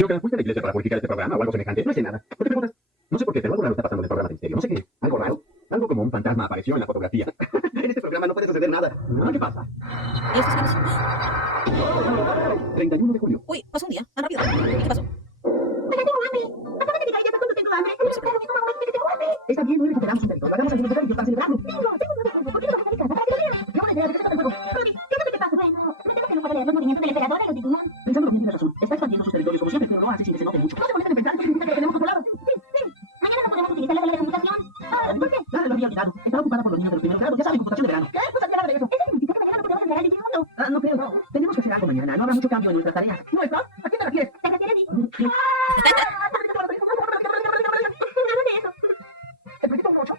Shoka, ¿fuiste a la iglesia para purificar este programa o algo semejante? No sé nada. ¿Por qué preguntas? No sé por qué, pero algo raro está pasando en el programa de misterio. No sé qué. ¿Algo raro? Algo como un fantasma apareció en la fotografía. En este programa no puede suceder nada. ¿Qué pasa? ¿Y esto es qué? 31 de julio. Uy, pasó un día, tan rápido. ¿Y qué pasó? Pero tengo hambre. Acabo de llegar y ya cuando tengo hambre. No sé cómo mi mamá dice que tengo hambre. Está bien, hoy recuperamos un territorio. Hagamos algo necesario para celebrarlo. Tengo un hambre. ¿Por qué no vas a mi casa para que lo veas? Qué buena idea, ¿de qué se trata el juego? Rudy, ¿qué es lo que te pasa? Bueno, me temo que no puedo leer los movimientos del emperador a los Digimon. Pensándolo bien, tienes razón. Está expandiendo sus territorios como siempre, pero no hace sin que se note mucho. No se molesten en pensar que significa que lo tenemos controlado. Sí. Mañana no podemos utilizar la sala de computación. ¿Por qué? Nada, lo había olvidado. Estaba ocupada por los niños de los primeros grados. Ya saben, computación de verano. ¿Qué? Pues ya nada de eso. ¿Eso significa que mañana no podemos entregar el Digimundo? No creo, no. Tenemos que hacer algo mañana. No habrá mucho cambio en nuestras tareas. ¿No está? ¿A quién te refieres? ¿Te refieres a ti? Sí. Nada de eso. ¿El proyecto 8?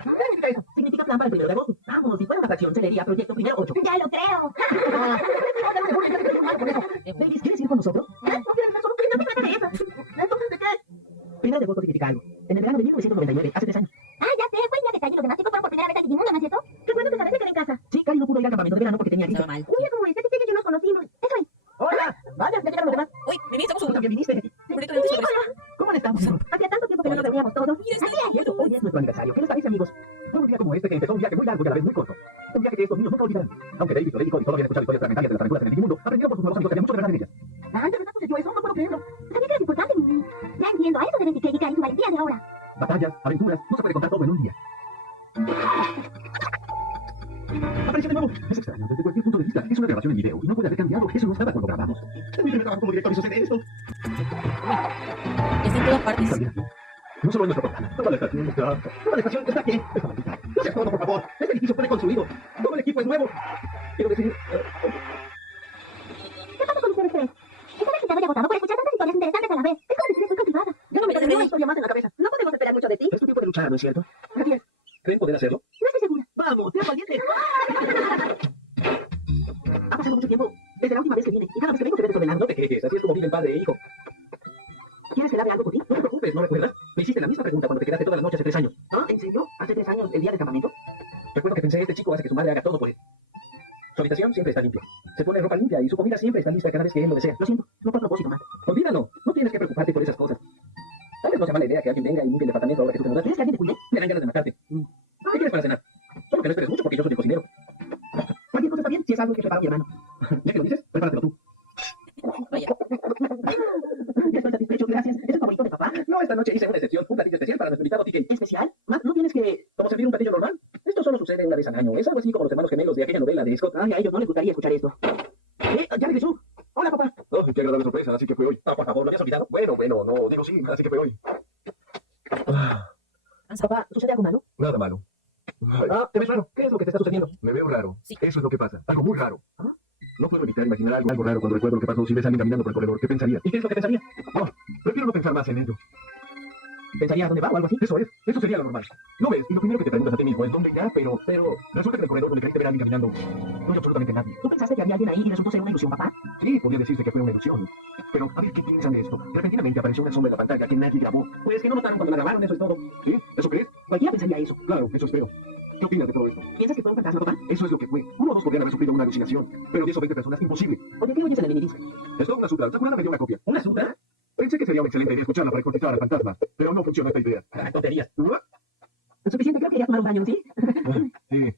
¿Qué significa eso? Significa plan para el 1 de agosto. Vamos, si fuera una fracción, se leería proyecto primero 8. Ya lo creo. Ladies, ¿quieres ir con nosotros? No quiero estar solo. No se trata de eso. Entonces, ¿de qué? Primero de agosto significa algo. En el verano de 1999, hace 3 años. Ah, ya sé. Fue el día de Kai y los demás chicos fueron por primera vez al Digimundo, ¿no es cierto? Recuerdo que esa vez me quedé en casa. Sí, Cari no pudo ir al campamento de verano porque tenía gripe. Estaba mal. Un día como este, Tete y yo nos conocimos. Eso es. ¡Hola! Vaya, ya llegaron los demás. Uy, Mimi, estamos Tú juntos. también viniste. Bonito de tus ¿Cómo han estado? Hacía tanto tiempo que no nos reuníamos todos. Mira, Así es. Cierto, hoy es nuestro aniversario. ¿Qué les parece, amigos? Fue un día como este que empezó un viaje muy largo y a la vez muy corto. Un viaje que estos niños nunca olvidarán. Aunque David, Federico y solo habían escuchado historias fragmentarias de las aventuras en el Digimundo, aprendieron por sus nuevos amigos que había mucho de verdad en ellas. ¿De verdad sucedió eso? No puedo creerlo. Sabía que era importante. Ya entiendo. A eso deben dedicar y su valentía de ahora. Batallas, aventuras, no se puede contar todo en un día. Apareció de nuevo. Es extraño, desde cualquier punto de vista. Es una grabación en video y no puede haber cambiado. Eso no estaba cuando grabamos. En mi primer trabajo como director y sucede esto. Está en todas partes. Sabía. No solo en nuestro programa. Toda la estación está. Toda la estación está aquí. Está maldita. No seas todo, por favor. Este edificio fue reconstruido. Todo el equipo es nuevo. Quiero decir. ¿Qué pasa con ustedes tres? Estaba agitado y agotado por escuchar tantas historias interesantes a la vez. Es como decir estoy privada. Ya no me queda una historia más en la cabeza. No podemos esperar mucho de ti. Es tu tiempo de luchar, ¿no es cierto? Así es. ¿Creen poder hacerlo? No estoy segura. Vamos, sean valientes. Ha pasado mucho tiempo. Desde la última vez que vine. Y cada vez que vengo se ve desordenado. No te quejes. Así es como viven padre e hijo. ¿Quieres que lave algo por ti? No te preocupes, ¿no recuerdas? Me hiciste la misma pregunta cuando te quedaste todas las noches hace 3 años. ¿Ah? ¿En serio? ¿Hace 3 años, el día del campamento? Recuerdo que pensé, este chico hace que su madre haga todo por él. Su habitación siempre está limpia. Se pone ropa limpia y su comida siempre está lista cada vez que él lo desea. Lo siento, no fue a propósito, Matt. Olvídalo. No tienes que preocuparte por esas cosas. Tal vez no sea mala idea que alguien venga y limpie el departamento ahora que tú te mudas. ¿Quieres que alguien te cuide? Me dan ganas de matarte. ¿Qué quieres para cenar? Solo que no esperes mucho porque yo soy el cocinero. Cualquier cosa está bien si es algo que prepara mi hermano. Ya que lo dices, prepáratelo tú. Vaya. Ya estoy satisfecho, gracias. ¿Es el favorito de papá? No, esta noche hice una excepción, un platillo especial para nuestro invitado TK. ¿Especial? Matt, ¿no tienes que como servir un platillo normal? Esto solo sucede una vez al año. Es algo así como los hermanos gemelos de aquella novela de Scott. Ay, a ellos no les gustaría escuchar esto. Ya regresó. Hola, papá. No, qué agradable sorpresa, así que fue hoy. Ah, por favor, ¿lo habías olvidado? Bueno, no, digo sí, así que fue hoy. Papá, ¿sucede algo malo? Nada malo. Ay, Te ves raro. ¿Qué es lo que te está sucediendo? me veo raro. Sí. Eso es lo que pasa. Algo muy raro. ¿Ah? No puedo evitar imaginar algo raro cuando recuerdo lo que pasó. Si ves a alguien caminando por el corredor, ¿qué pensaría? ¿Y qué es lo que pensaría? No, prefiero no pensar más en ello. ¿Pensaría a dónde va o algo así? Eso es, eso sería lo normal. ¿No ves? Y lo primero que te preguntas a ti mismo es ¿dónde irá? Pero resulta que en el corredor donde creíste ver a alguien caminando, no hay absolutamente nadie. ¿Tú pensaste que había alguien ahí y resultó ser una ilusión, papá? Sí, podría decirse que fue una ilusión. Pero, a ver, ¿qué piensan de esto? Repentinamente apareció una sombra en la pantalla que nadie grabó. Pues que no notaron cuando la grabaron, eso es todo. ¿Sí? ¿Eso crees? Cualquiera pensaría eso. Claro, eso espero. ¿Qué opinas de todo esto? ¿Piensas que fue un fantasma, papá? Eso es lo que fue. Uno o dos podrían haber sufrido una alucinación. Pero 10 o 20 personas, imposible. Oye, ¿qué oyes en el minidisc? Es toda una sutra. Sakurada me dio una copia. ¿Una sutra? Pensé que sería una excelente idea escucharla para hipnotizar al fantasma, pero no funciona esta idea. Tonterías. ¿Ah? Suficiente, creo que quería tomar un baño, ¿sí? Sí.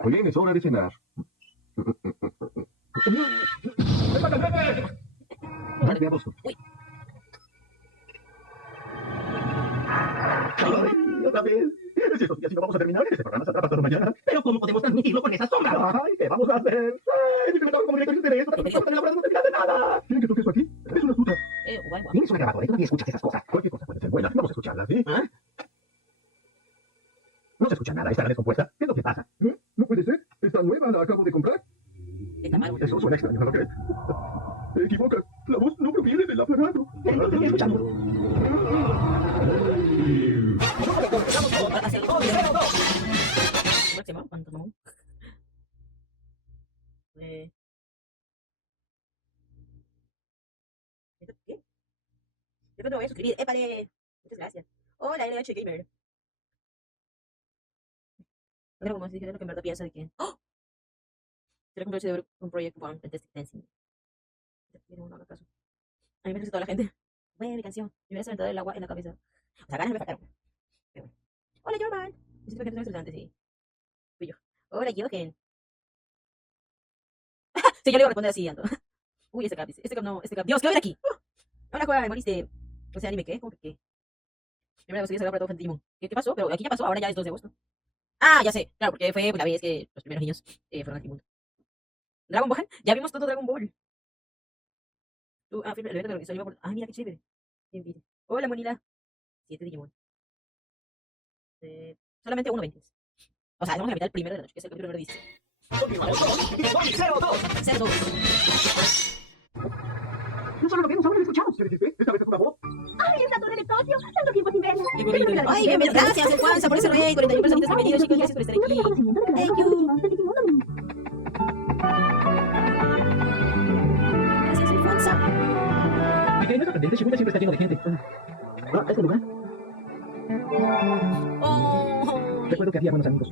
Muy bien, es hora de cenar. Vale, veamos. Uy. Ay, otra vez. Si estos días sí no vamos a terminar, este programa saldrá pasado mañana. Pero ¿cómo podemos transmitirlo con esa sombra? Ay, ¿qué vamos a hacer? Ay, mi primer trabajo como director de esto, pero no estamos elaborando de nada. ¿Quieren que toque esto aquí? Es una fruta. Guay, guay. Tienes una grabadora y todavía escuchas esas cosas. Cualquier cosa puede ser buena. Vamos a escucharla, ¿sí? ¿Ah? No se escucha nada, estará descompuesta. ¿Qué es lo que pasa? ¿Eh? No puede ser. Está nueva, la acabo de comprar. Está mal. Eso suena extraño, ¿no lo crees? Te equivocas. La voz no proviene del aparato. Estoy escuchando. Hacia el ¿cómo se llama? ¿Cuánto no? ¿Qué? Yo creo que me voy a suscribir. ¡Épale! Muchas gracias. Hola, LH Gamer. Pero como si dijera lo que en verdad piensa de que... ¡Oh! Quiero comprarse de un proyecto para Fantastic Dancing. No haga caso. A mí me hace toda la gente. Bueno, mi canción. Me hubiera aventado el agua en la cabeza. O sea, ganas me faltaron. Pero bueno. Hola, Jorman. Necesito que gente estudiante, sí. Fui yo. Hola, Jochen. Sí, yo le iba a responder así, Anto. Uy, este cap dice. Este cap no, este cap. Dios, ¿qué ven aquí? Hola, Juan, moriste. O sea, anime, ¿qué? ¿Cómo que qué? Primera vez que se había para todo Digimon. ¿Qué pasó? Pero aquí ya pasó, ahora ya es 2 de agosto. Ah, ya sé. Claro, porque fue la vez que los primeros niños fueron al Digimundo. Dragon Ball. Ya vimos todo Dragon Ball. Tú, el evento que organizó yo por... Ah, mira qué chévere. Bien, bien. Hola, Monila. 7 Digimon. Solamente 1.20. O sea, estamos en la mitad del primero de la noche, que es el capítulo número 10. Continuamos con Digimon 02. 02. No solo lo vemos, ahora lo escuchamos. ¿Qué dijiste? ¿Esta vez es tu voz? ¡Ay, esa torre de Tokio! ¡Tanto tiempo sin verla! Qué bonito. Ay, bienvenido. Gracias, el Juanza, por ese rey. 41 personitas, bienvenidos, chicos. Gracias por estar No tenía aquí. conocimiento de que Thank los you. Digimon del Digimundo. Gracias, el Juanza. Mi querido sorprendente, Shibuya siempre está lleno de gente. Ah, ¿este lugar? Oh. Recuerdo que había buenos amigos.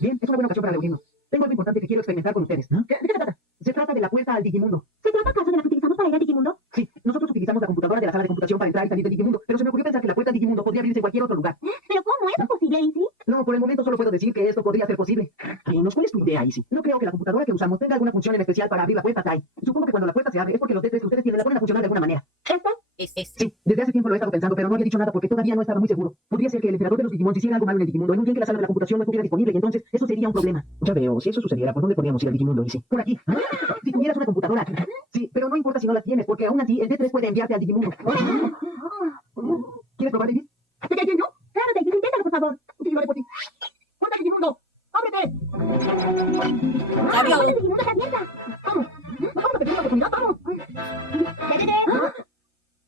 Bien, es una buena ocasión para reunirnos. Tengo algo importante que quiero experimentar con ustedes. ¿De qué se trata? Se trata de la puerta al Digimundo. ¿Se trata acaso de la que utilizamos para ir al Digimundo? Sí, nosotros utilizamos la computadora de la sala de computación para entrar y salir del Digimundo, pero se me ocurrió pensar que la puerta al Digimundo podría abrirse en cualquier otro lugar. ¿Pero cómo? ¿Eso es posible, Izzy? No, por el momento solo puedo decir que esto podría ser posible. Renos, ¿cuál es tu idea, Izzy? No creo que la computadora que usamos tenga alguna función en especial para abrir la puerta, Tai. Supongo que cuando la puerta se abre es porque los dedos que ustedes tienen la ponen a funcionar de alguna manera. ¿Esta? Es. Sí, desde hace tiempo lo he estado pensando, pero no había dicho nada porque todavía no estaba muy seguro. Podría ser que el emperador de los Digimon hiciera algo malo en el Digimundo en un día en que la sala de la computación no estuviera disponible y entonces eso sería un problema. Ya veo, si eso sucediera, ¿por dónde podríamos ir al Digimundo, Izzy? Por aquí. Si tuvieras una computadora. Sí, pero no importa si no la tienes, porque aún así el D3 puede enviarte al Digimundo. ¿Quieres probar, David? ¿Pequeño? Claro, David, inténtalo, por favor. Sí, lo haré por ti. ¡Puerta al Digimundo! ¡Ábrete! ¡Ah, la puerta del Digimundo está abierta! ¡Vamos! ¡Vamos a pedir la oportunidad! ¡Vamos!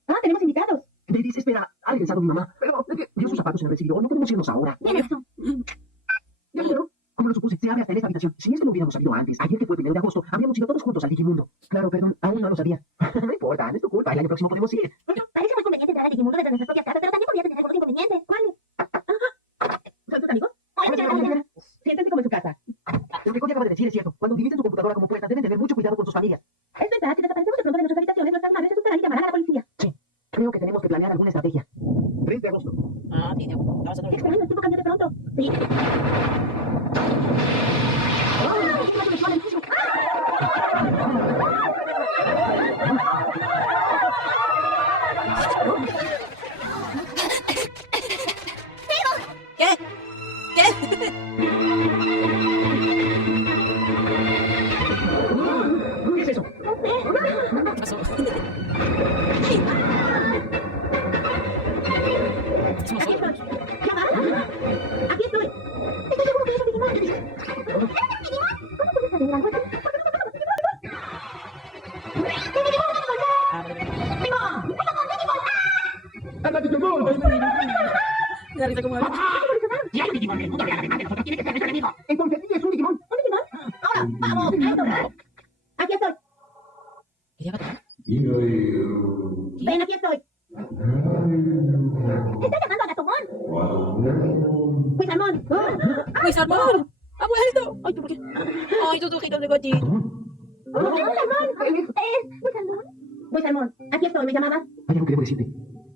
¡Ah, tenemos invitados! David, espera, ha regresado mi mamá, pero es que dio sus zapatos en el vestido. No podemos irnos ahora. Bien eso. Ya vieron. Como lo supuse, se abre hasta en esta habitación. Si es que no hubiéramos sabido antes, ayer que fue el 1 de agosto, habríamos ido todos juntos al Digimundo. Claro, perdón, aún no lo sabía. No importa, no es tu culpa. El año próximo podemos ir. Parece muy conveniente entrar al Digimundo desde nuestras propias casas, pero también podría tener algunos inconvenientes. ¿Cuáles? ¿Son tus amigos? Hola, señora. Siéntense como en su casa. Lo que Cody acaba de decir es cierto. Cuando utilicen su computadora como puerta, deben tener mucho cuidado con sus familias. Es verdad que desaparecemos de pronto de nuestras habitaciones, nuestras madres se asustarán y llamarán a la policía. Creo que tenemos que planear alguna estrategia. 3 de agosto. Ah, tiene. Vamos a Qué hacer extraño, el tiempo cambió de pronto. Sí. ¿Qué? ¿Qué? ¿Qué es eso? ¿Qué pasó? Somos Aquí solos. estoy. ¿Llamada? Aquí estoy. Estoy seguro que es un Digimon. ¿Es un Digimon? ¿Cómo puedes saber algo así? Ah, vale, vale. ¡Anda, Digimon! Me da risa como habla. Si hay un Digimon en el mundo real, además de nosotros, tiene que ser nuestro enemigo. Entonces sí es un Digimon. ¿Un Digimon? Ahora, vamos. Aquí estoy. ¿Quería gato? Ven, aquí estoy. Estoy llamando a Gatomon. Wizardmon. ¡Wizardmon! ¡Ha vuelto! Ay, ¿tú por qué? Ay, tus ojitos de gatito. Wizardmon. Wizardmon. Wizardmon, aquí estoy. ¿Me llamabas? Hay algo que debo decirte.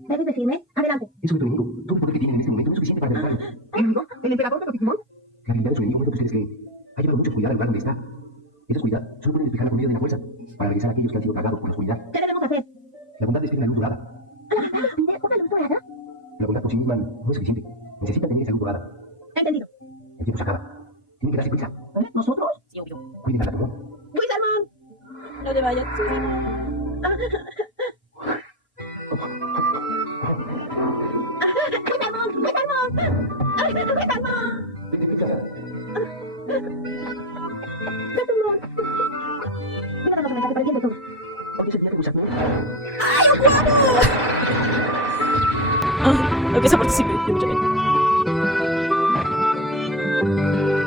¿Debes decirme? Adelante. Es nuestro enemigo. Todo el poder que tiene en este momento no es suficiente para derrotarlo. ¿Enemigo? ¿El emperador de los Digimon? La habilidad de su enemigo no es lo que ustedes creen. Ha llevado mucha oscuridad al lugar donde está. Esa oscuridad solo pueden despejarla por medio de la fuerza para regresar a aquellos que han sido cargados por la oscuridad. ¿Qué debemos hacer? La bondad es tener la luz dorada. ¿Pide una luz dorada? La bondad por sí misma no es suficiente. Necesita tener esa luz dorada. Entendido. El tiempo se acaba. Tienen que darse prisa. ¿Nosotros? Sí, obvio. Cuiden a Gatomon. Wizardmon. No te vayas. Wizardmon. Wizardmon. Ay, Wizardmon. Wizardmon. Mándanos un mensaje para el bien de todos. Hoy es el día de Wizardmon. Aunque esa parte sí me dio mucha pena.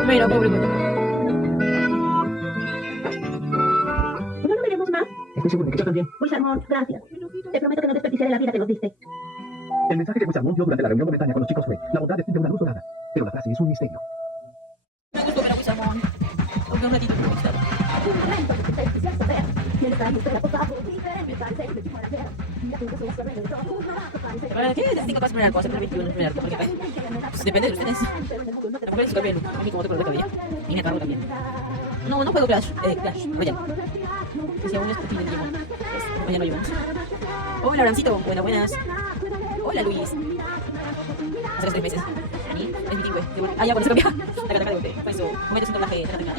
Mira, pobre güey. ¿No lo veremos más? Estoy seguro de que yo también. Wizardmon, gracias. Te prometo que no desperdiciaré la vida que nos diste. El mensaje que Wizardmon dio durante la reunión momentánea con los chicos fue: la bondad depende de una luz dorada. Pero la frase es un misterio. Me gustó ver a Wizardmon. Aunque un ratito me gustaba. Un momento que te quisiera saber. ¿Tienes ahí usted la cosa? ¿Para qué? Necesito 5 cosas para el 21 el primer arco, porque pues, depende de ustedes. Tampoco les cambio a mí como te color de cabello. Y me cargo también. No juego Clash Royale. Que si aún es perfil de Digimon. Pues mañana lo llevamos. Hola, Abrancito. Buenas. Hola, Luis. Hace 3 meses. Ani, es mi tingüe. Ah, ya, bueno, se cambia. Taca, de golpe. Por eso, comete sin doblaje. Taca.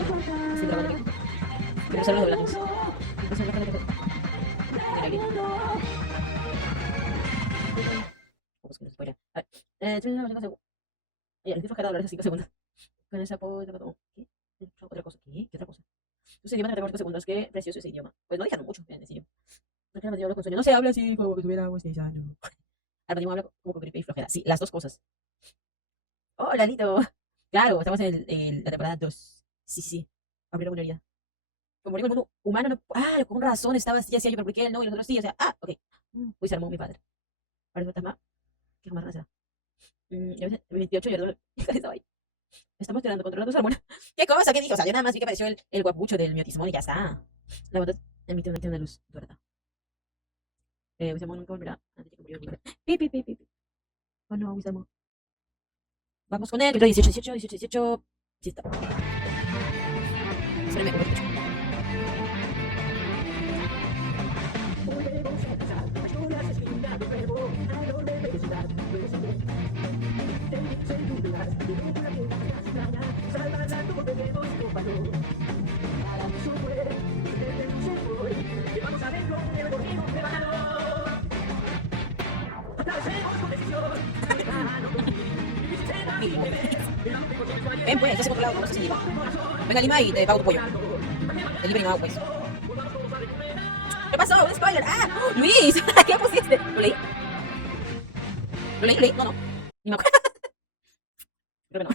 Sin doblaje. Pero usar los doblajes. Vamos con spoiler. A ver. Ya, estoy flojera de hablar 5 segundos. Con ese apoyo, ¿qué? Otra cosa. ¿Qué otra cosa? Tus idiomas de 5 segundos. Qué precioso ese idioma. Pues no dejaron mucho en ese idioma. No con sueño. No se habla así como que tuviera 6 años. Ahora mismo habla como con gripe y flojera. Sí, las dos cosas. Hola, Lito. Claro, estamos en la temporada 2. Sí. Abrió una herida. Como digo, el mundo humano no. Ah, con razón estaba así, yo, pero ¿por qué él no? Y los otros sí, o sea, ok. Pues se armó mi padre. Parece fantasma. ¿Qué jamás será? 28 y el estaba ahí. Estamos controlando su hormona. ¿Qué cosa? ¿Qué dijo? O sea, yo nada más vi que apareció el guapucho del miotismón y ya está. La bota emite una luz dorada. Wisamo nunca volverá antes de que murió nunca. Pi. Oh no, Wisamo. Vamos con él, que 18. Sí está. Espérame, un poquito. Ven pues, ya se controlado, no sé si Lima. Venga Lima y te pago tu pollo. Delivery now, pues. ¿Qué pasó? Un spoiler. ¡Ah! ¡Luis! ¿Qué pusiste? ¿Lo leí? No. Ni me acuerdo. Creo que no.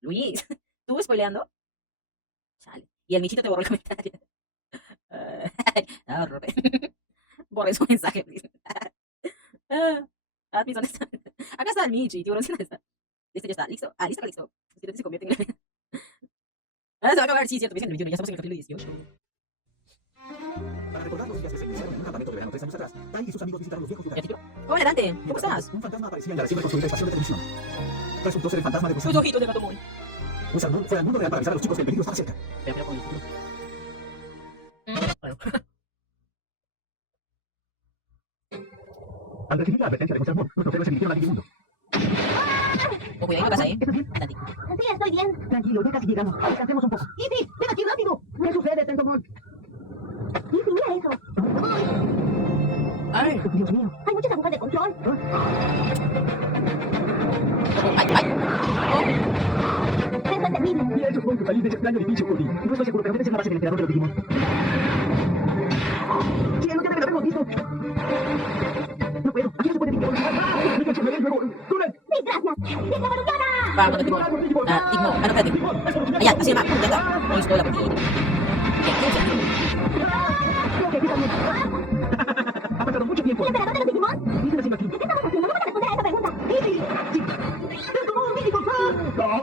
Luis, ¿tú spoileando? Chale. Y el Michito te borró el comentario. Borré su mensaje, please. ¿Dónde está? Acá está el Michi, tío, ¿dónde está? Listo, ya está. ¿Listo? Listo. Se convierte en... se va a acabar, sí, cierto, dicen el 21, ya estamos en el capítulo 18. Para recordar los días que se iniciaron en un campamento de verano 3 años atrás, Tai y sus amigos visitaron los viejos lugares. ¿Cómo adelante? ¿Cómo estás? Un fantasma aparecía en la recién reconstruida estación de televisión. Resultó ser el fantasma de Tus Wizardmoon. ojitos de gato muy. Wizardmoon fue al mundo real para avisar a los chicos que el peligro estaba cerca. Pero con el culo. Al recibir la advertencia de Wizardmoon, nuestros héroes se dirigieron al Digimundo. Oh, cuidado, ¿qué pasa ahí? Andate. Sí, estoy bien. Tranquilo, ya casi llegamos. Descansemos un poco. ¡Easy! ¡Ven aquí rápido! ¿Qué sucede, Tentomon? Easy, mira eso. Ay. Dios mío. Hay muchas agujas de control. Esto es terrible. Mira esos monstruos salir de ese extraño edificio, Cody. No estoy seguro, pero debe ser la base del emperador de los Digimon. ¡Cielo, ya deben habernos visto! No puedo. Aquí no se puede Digimon. ¡Ah! ¡Me canso de él luego! ¡Túnel! Sí, gracias. ¡Esta evoluciona! Vamos, Digno. Digno. Ah, no, espérate. Allá, así nomás. Ya está. No estoy la cortina. Creo que aquí también. Ha pasado mucho tiempo. ¿El emperador de los Digimon? Dice la señora ¿Qué estamos haciendo? No vas a responder a esa pregunta. ¡Easy! ¡Sí! ¡Tentomon, mítico! ¡Ah!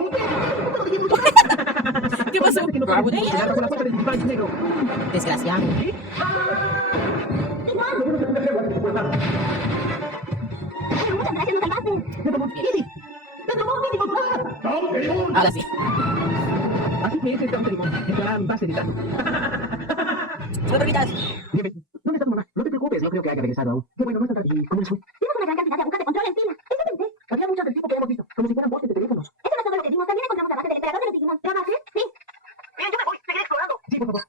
¿Qué pasó? Que no podemos llegar bajo la fuerza del Digivice negro. Desgraciado. Muchas gracias, nos salvaste. Tentomon, ¡Easy! ¡Tentomon, mítico! ¡Ah! Ahora sí. Así que ese es un Digimon. Entrará a mi base de datos. Si me permitas. Dime, ¿dónde está tu mamá? No te preocupes, no creo que haya regresado aún. Qué bueno, no está tarde. ¿Cómo les fue? Tienes una gran cantidad de agujas de control encima. Eso pensé. Había muchas del tipo que hemos visto, como si fueran postes de teléfonos. Eso no es todo lo que vimos. También encontramos la base del emperador de los Digimon. ¿La base? Sí. Bien, yo me voy, seguiré explorando. Sí, por favor.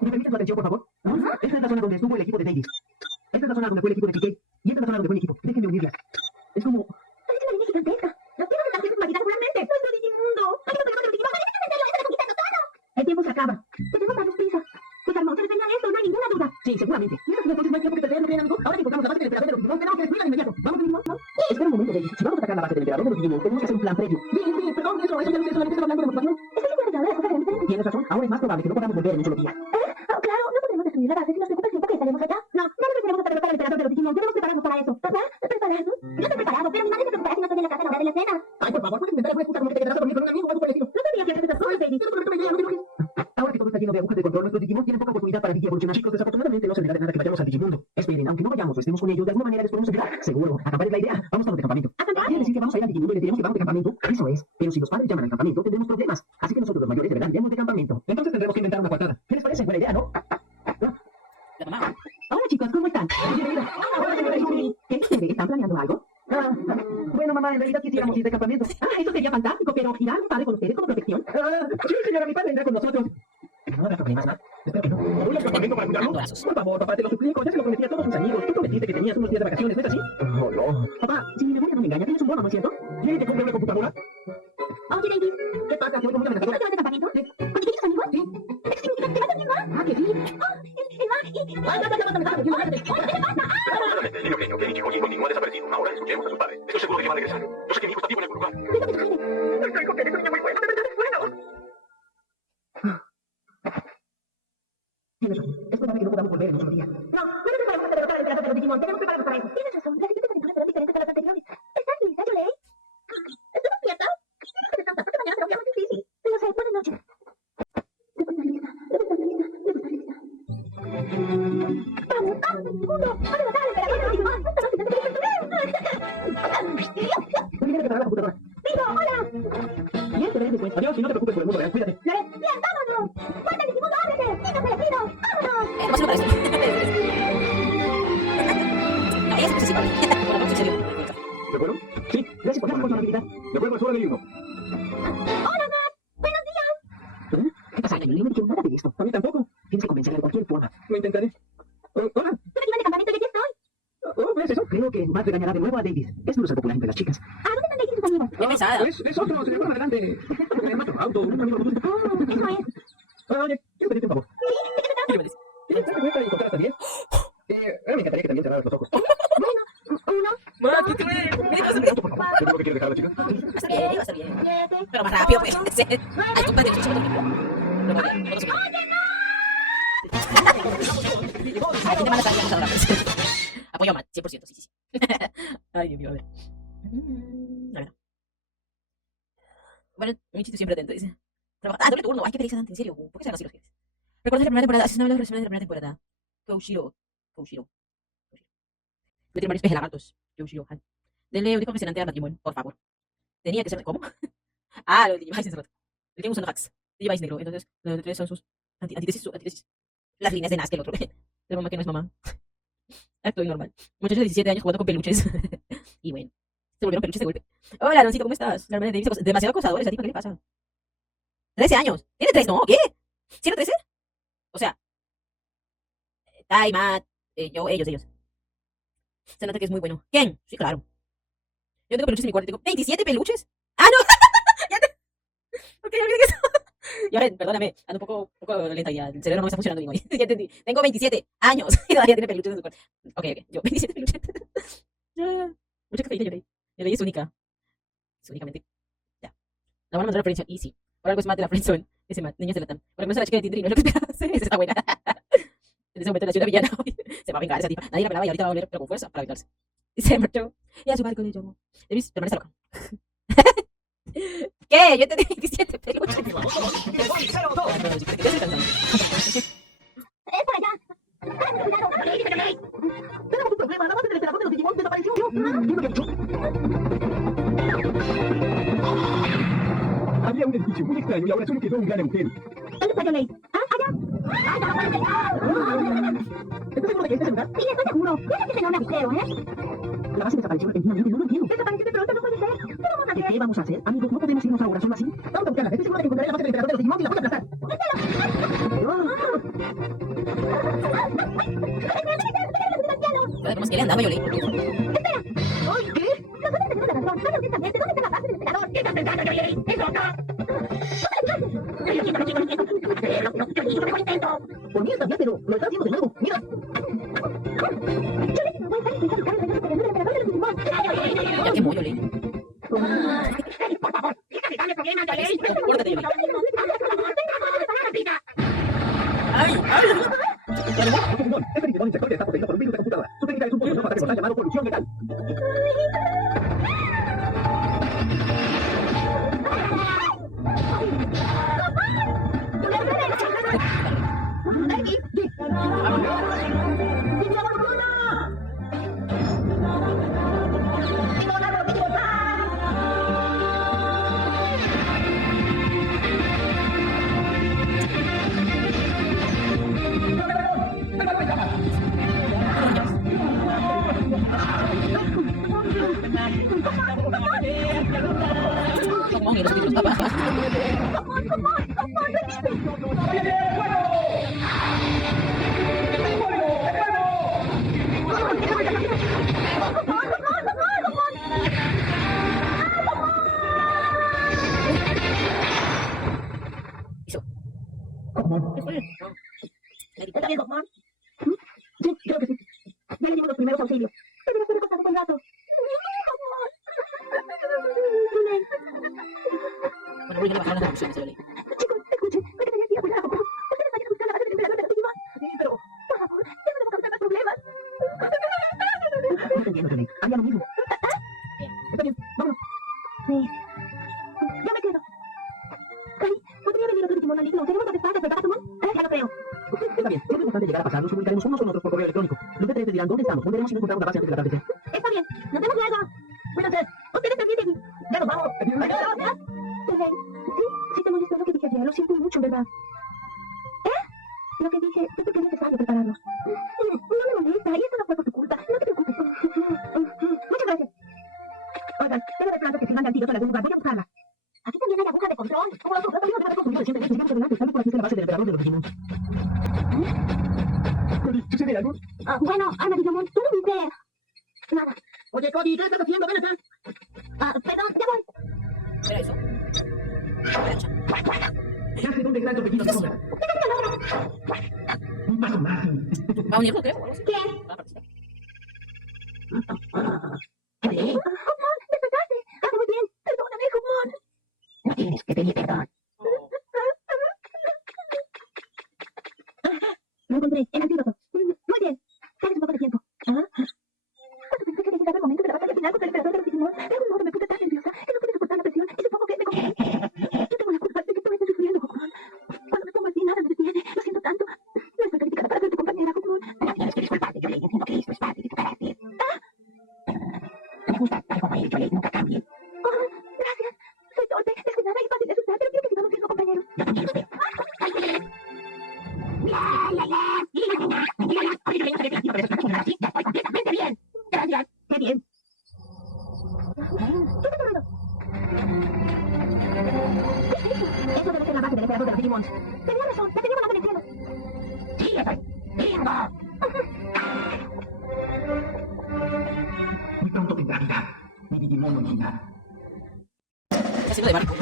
¿Me permites tu atención, por favor? Esta es la zona donde estuvo el equipo de Davis. Esta es la zona donde fue el equipo de PK. Y esta es la zona donde fue el equipo. Déjenme unirlas. Es como... Parece una línea gigantesca. Los tiempos están siendo magnificacionalmente. ¡Nuestro Digimundo! ¡Aquí está el de los Digimon! ¡Parece que es en serio! ¡Esto de conquistarlo todo! El tiempo se acaba. Tenemos darnos prisa. Pues al monstruo tenía esto, no hay ninguna duda. Sí, seguramente. Y entonces no hay tiempo que perder, ¿no creen, amigos? Ahora que encontramos la base del emperador de los Digimon, tenemos que destruirla de inmediato. ¿Vamos, Digimon? ¿No? Espera un momento, Davis. Si vamos a atacar la base del emperador de los Digimon, tenemos que hacer un plan previo. Bien, perdón, eso ya no sé, solamente estoy hablando de motivación. Estoy segura de que ahora las cosas serán diferentes. Tienes razón, ahora es más probable que no podamos volver en un solo día. Oh, claro, no podemos destruir la base si nos preocupa el tiempo que estaremos allá. No nos preparamos para derrotar al emperador de los Digimon. Debemos prepararnos para eso. ¿Verdad? ¿Preparados? Yo estoy preparado, pero mi madre se preocupará si no estoy en la casa a la hora de la cena. Ay, por favor, puedes inventar alguna excusa como que te quedarás a dormir con un amigo o algo por el estilo. No sabía que hacer esas cosas, David. Tengo una idea, no te enojes. Ahora que todo está lleno de agujas de control, nuestros Digimon tienen poca oportunidad para evolucionar. Chicos, desafortunadamente no servirá de nada que vayamos a Esperen, aunque no vayamos o estemos con ellos, de alguna manera les podemos ayudar. Seguro, acampar es la idea. Vamos todos de campamento. Quiere decir que vamos a ir al Digimundo y les diremos que vamos de campamento. Eso es. Pero si los padres llaman al campamento, tendremos problemas. Así que nosotros los mayores de verdad iremos de campamento. Entonces tendremos que inventar una coartada. ¿Qué les parece? Buena idea, ¿no? La mamá. Hola chicos, ¿cómo están? Bienvenida. Hola, señora Yumi. ¿Qué sucede? ¿Están planeando algo? Bueno, mamá, en realidad quisiéramos ir de campamento. Eso sería fantástico, pero ¿irá mi padre con ustedes como protección? Sí, señora, mi padre vendrá con nosotros. No habrá problemas, ¿no? Espero que no. ¿Voy al campamento para cuidarlo? Abrazos. Por favor, papá, te lo suplico. Ya se lo prometí a todos tus amigos. Tú prometiste que tenías unos días de vacaciones, ¿no es así? Oh, no. Papá, si mi memoria no me engaña, tienes un bono, ¿no es cierto? ¿Quieres que compre una computadora? Oye, David, ¿Qué pasa? ¿Te oigo muy ¿tú amenazadora? te vas de campamento? ¿Con chiquitos amigos? Sí. ¿Eso significa que te vas también, va? Ah, que sí. Niño pequeño, que Ichigo continúa desaparecido. Ahora escuchemos a sus padres. Estoy seguro de que van a regresar. Yo sé que mi hijo está vivo en algún lugar. Estoy con que eres un niño muy bueno, de verdad es bueno. Tienes razón. Es probable que no podamos volver en un solo día. No preparamos para derrotar al emperador de los Digimon. Tenemos que prepararnos para eso. Tienes razón. Las siguientes aventuras serán diferentes a las anteriores. ¿Estás lista, Yolei? ¿Estás despierta? No te descansas porque mañana será un día muy difícil. Lo sé. Buenas noches. Debo estar lista. Vamos. Uno. A derrotar al emperador de los Digimon. Olvida que la computadora. ¡Vivo! ¡Hola! Bien, te veré después. Adiós, y no te preocupes por el mundo real. Cuídate. ¡Bien! ¡Vámonos! ¡Fuerte el Digimundo, ábrete! ¡Dígame, les pido! ¡Vámonos! No pasa para eso. No, ella es obsesiva. Bueno, vamos en serio. ¿De acuerdo? Sí, gracias por la responsabilidad. De acuerdo, es hora del libro. ¡Hola, Matt! ¡Buenos días! ¿Qué pasa? Yo no me quiero nada de esto. A mí tampoco. Tienes que convencerla de cualquier forma. Lo intentaré. Hola. Tú me llevas de campamento y aquí estoy. ¿Ves eso? Creo que Matt regañará de nuevo a David. Es duro ser popular entre las chicas. ¿A dónde están David y sus amigos? Qué pesada. Es otro, se le fueron adelante. En nuestro auto, un amigo lo Eso es. Oye, quiero pedirte un favor. ¿Qué me dice? ¿Tienes una cuenta y contar hasta 10? Me encantaría que también cerraras los ojos. Uno. Mamá, ¿qué te voy? Mira, vas a ver. ¿Seguro que quiere dejar a la chica? Va a estar bien, va a estar bien. 7. Pero más rápido, pues. Ay, compadre, ¿no se me lo no se me Ay, tiene malas salidas ahora, pues. Apoyo a Matt, 100%, sí. Ay, Dios mío, a ver. A ver. Bueno, mi chiste siempre atento, dice. Doble turno. Ay, qué pereza, Dante, en serio. ¿Por qué se así los jefes? ¿Recuerdas la primera temporada? Asesinable los resúmenes de la primera temporada. Koushiro. Le tiene varios pejes lagartos. Koushiro Han. Denle un tipo impresionante a Digimon, por favor. Tenía que ser. ¿Cómo? Los Digivice en rato. El que usan hacks. Digivice negro. Entonces, los de tres son sus antítesis. Las líneas de Nazca, el otro. De mamá que no es mamá. Acto normal. Muchachos de 17 años jugando con peluches. Y bueno, se volvieron peluches de golpe. Hola, Aloncito, ¿cómo estás? La hermana de David, demasiado acosadores, ¿a ti qué le pasa? 13 años. ¿Tiene 3? No, ¿qué? ¿Sí era 13? O sea, Tai, Matt, yo, ellos. Se nota que es muy bueno. ¿Quién? Sí, claro. Yo tengo peluches en mi cuarto y tengo 27 peluches. ¡Ah, no! Ya te... Ok, ya olvidé eso. Y ahora, perdóname, ando un poco lenta ya. El cerebro no me está funcionando bien hoy. Ya entendí. Tengo 27 años y todavía tiene peluches en su cuarto. Ok. Yo, 27 peluches. Mucha cafeína, Yolei. Yolei es única. Es únicamente. Ya. La van a mandar a la friendzone. Y sí. Por algo es Matt de la friendzone. Ese Matt, niños de la TAM. Por algo es la chica de Tinder y no es lo que esperabas. Esa está buena. En ese momento la ciudad villana se va a vengar esa tipa. Nadie la pelaba y ahorita va a volver, pero con fuerza, para vengarse. Y se marchó. Y a su barco le llamó. Davis, permanece loca. ¿Qué? Yo tenía 27 peluches. ¡Es por allá! ¡Cuidado! Tenemos un problema. La base del emperador de los Digimon desapareció. ¿Qué es lo que ha dicho? Había un edificio muy extraño y ahora solo quedó un gran agujero. ¿Dónde está Yolei? ¡Allá! ¿Estás seguro de que este es el lugar? Sí, estoy seguro. Puede que tenga un agujero, ¿eh? La base desapareció repentinamente. No lo entiendo. Desapareció de pronto, no puede ser. ¿Qué vamos a hacer? ¿Qué vamos a hacer? Amigos, no podemos irnos ahora solo así. Vamos a buscarla. Estoy seguro de que encontraré la base del emperador de los Digimon y la voy a aplastar. ¿Cómo es que le andaba, Yolei? ¡Ay, qué! Nosotros tenemos la razón. Vaya honestamente, ¿dónde está la base del emperador? ¿Qué estás pensando, Yolei? ¡Es loca! Por mí está bien, pero lo está haciendo de nuevo. ¡Mira! Yolei no puede estar intentando buscar el regreso del emperador de los Digimon. Ya quemó, Yolei. Por favor, déjame darle problemas, Yolei. Cúrtate, Yolei. ¡Ay! Pokémon, este Digimon insectoide está poseído por un virus de computadora. Su técnica es un poderoso ataque mortal llamado polución letal. auxilio. Debería estar recostado un rato. Bueno, voy a bajar las revoluciones, Ley. Chicos, escuchen, no hay que tener cuidado. Ustedes vayan a buscar la base del emperador de los Digimon. Sí, pero... Por favor, ya no debo causar más problemas. No te entiendo, Kelly. Haría lo mismo. Está bien, vámonos. Sí. Yo me quedo. Cari, ¿podría venir otro Digimon maligno? ¿Tenemos las espadas, verdad, Gatomon? Ya lo creo. Está bien, si es bastante llegar a pasar, nos comunicaremos unos con otros por correo electrónico. Los D3 te dirán dónde estamos, volveremos si no encontramos la base antes de la tarde. Está bien, nos vemos luego. Cuídense. Ustedes también. ¡Ya nos vamos! Adiós. Sí, te molestó lo que dije ayer, lo siento mucho, ¿verdad? Lo que dije fue porque es necesario prepararnos. No me molesta, y eso no fue por tu culpa, no te preocupes. Muchas gracias. Oigan, tengo de plantas que se mandan tiros en algún lugar, voy a buscarla. Aquí también hay agujas de control. Como nosotros salimos de la reconstruido recientemente, sigamos adelante, tal vez por aquí está la base del emperador de los Digimon. Cody, ¿sucede algo? Bueno, Ana Digimon, tú no viste nada. Oye, Cody, ¿qué estás haciendo? Ven acá. Perdón, ya voy. ¿Era eso? Plancha. Ya sé dónde están los pequeños cosas. Un paso más. ¿Va a unirlo, creo? o algo así? ¿Quién? Va a participar. ¿Qué? Jumon, despertaste. Muy bien. Perdóname, Jumon. No tienes que pedir perdón. Oh. Lo encontré, el antídoto. Muy bien. Tienes un poco de tiempo. Cuando pensé que había llegado el momento de la batalla final contra el emperador de los Digimon, de algún modo me puse tan nerviosa que no pude soportar la presión y supongo que me confundí. Yo tengo la culpa de que tú estés sufriendo, Jumon. Cuando me pongo así, nada me detiene. Lo siento tanto. No estoy calificada para ser tu compañera, Jumon. No tienes que disculparte, Yolei. Entiendo que esto es parte de tu carácter. Me gusta tal como eres, Yolei. Nunca cambies. Gracias. Soy torpe, descuidada y fácil de asustar, pero creo que sigamos siendo compañeros. Yo también lo espero. Completamente bien. Gracias. Qué bien. ¿Qué es ese ruido? Eso debe ser la base del emperador de los Digimon. Tenía razón, la teníamos en el cielo. Sí, estoy. ¡Bingo! Muy pronto tendrá vida. Mi Digimon niña. Está haciendo de barco.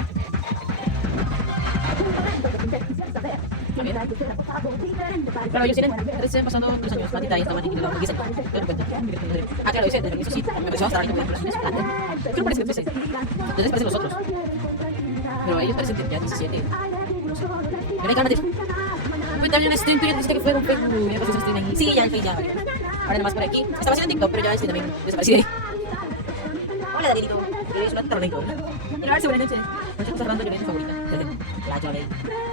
Claro, ellos tienen pasando 3 años, Matita y esta Mati, y luego 10 años. Yo no cuento. Claro, dice, desde el inicio sí, me empezó a estar ahí como pero es plata. ¿Qué me parece que empecé? Entonces parecen los otros. Pero ellos parecen que ya 17. Pero cálmate. Cuéntame una stream, viste que fue un Facebook, ya pasó ese stream ahí. Sí, ya, ya. Ahora nomás por aquí. Estaba haciendo TikTok, pero ya estoy también desaparecí. Hola, Danielito. Es una tornito. Y ahora buena noche. Nos estamos hablando de mi favorita. La Yolei.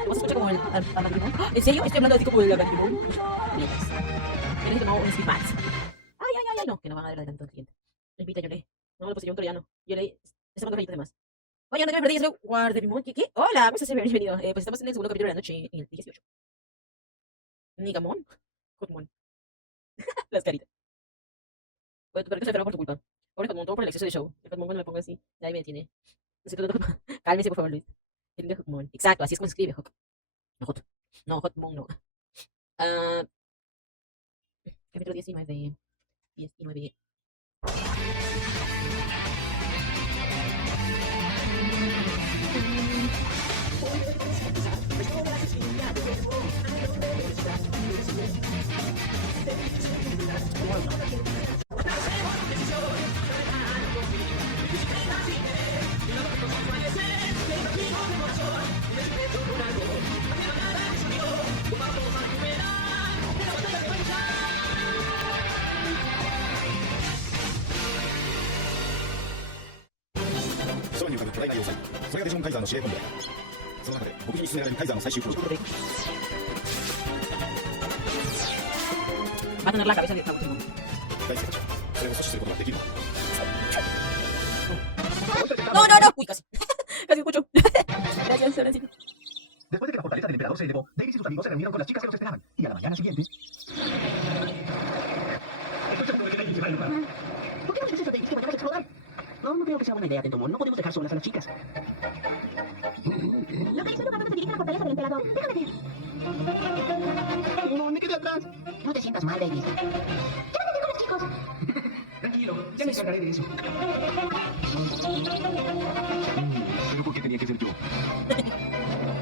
¿Cómo se escucha como el Abatimón? ¿En serio? Estoy hablando así como el Abatimon. Bien. Tienes que tomar un speed max. Ay, no, que no van a dar adelanto al siguiente. Invita Yolei. No me lo poseyó un troyano. Yolei, estamos con rayitas de más. Oye, no te me perdí, es Guardemon. ¿Qué? Hola, ¿cómo estás? Bienvenido. Pues estamos en el segundo capítulo de la noche, el 18. Nigamon. Hotmon. Las caritas. Bueno, tu perrito se enfermó por tu culpa. Pobre Hotmon, todo por el exceso de show. El Hotmon no me ponga así. Nadie me detiene. Cálmese, por favor, Luis. El de Hotmon. Exacto, así es como se escribe, Hot. No, Hot. No, Hotmon, no. Capítulo 19. 19.空に浮かぶ巨大な要塞、それがデジモンカイザーの司令本部だ。その中で僕に見つめられるカイザーの最終プロジェクト。 Va a tener la cabeza de Hotmon. 大生たちはそれを阻止することができるのか。 No. Uy, casi. Casi escucho. Gracias, ahora sí. Después de que la fortaleza del emperador se elevó, Davis y sus amigos se reunieron con las chicas que los esperaban. Y a la mañana siguiente... Estoy seguro de que Davis se va a enojar. ¿Por qué no dices eso, Davis, que vayamos a explorar? No creo que sea buena idea, Tentomon. No podemos dejar solas a las chicas. Lo que hizo lugar donde se dirige la fortaleza del emperador. Déjame ver. No, me quedé atrás. No te sientas mal, Davis. ¿Qué vas a hacer con los chicos? Tranquilo, ya me encargaré de eso. Pero ¿por qué tenía que ser yo?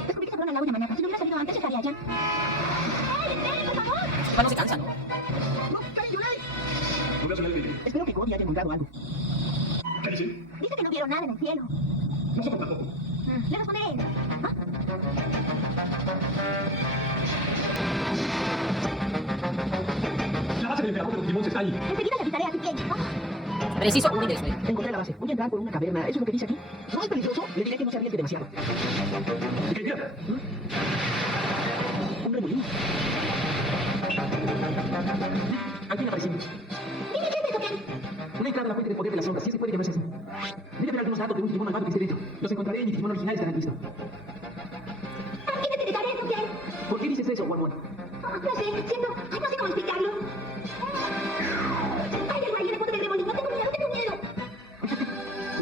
Descubrí que se fueron al lago de Manapa. Si no hubiera salido antes, estaría allá. ¡Ey, por favor! Bueno, se cansa, ¿no? ¡No, Kai Yolei! Una señal de... Espero que Cody haya encontrado algo. ¿Qué dice? Dice que no vieron nada en el cielo. Nosotros tampoco. Le responderé. ¿Ah? La base del emperador de los Digimons está ahí. Enseguida le avisaré a ti, Ken. Preciso, un intereso, Encontré la base. Voy a entrar por una caverna. ¿Eso es lo que dice aquí? ¿No es peligroso? Le diré que no se arriesgue demasiado. Ok, mira. Un remolino. Al fin aparecimos. Dime qué es eso, Ken. Una entrada a la fuente de poder de las sombras, si es que puede llamarse así. Debe haber algunos datos de un Digimon malvado que esté dentro. Los encontraré y mi Digimon original estará listo. ¿Para qué necesitaré eso, Ken? ¿Por qué dices eso, Warmon? No sé, siento... Ay, no sé cómo explicarlo. Hay algo ahí en el fondo del remolino. Tengo miedo, tengo miedo.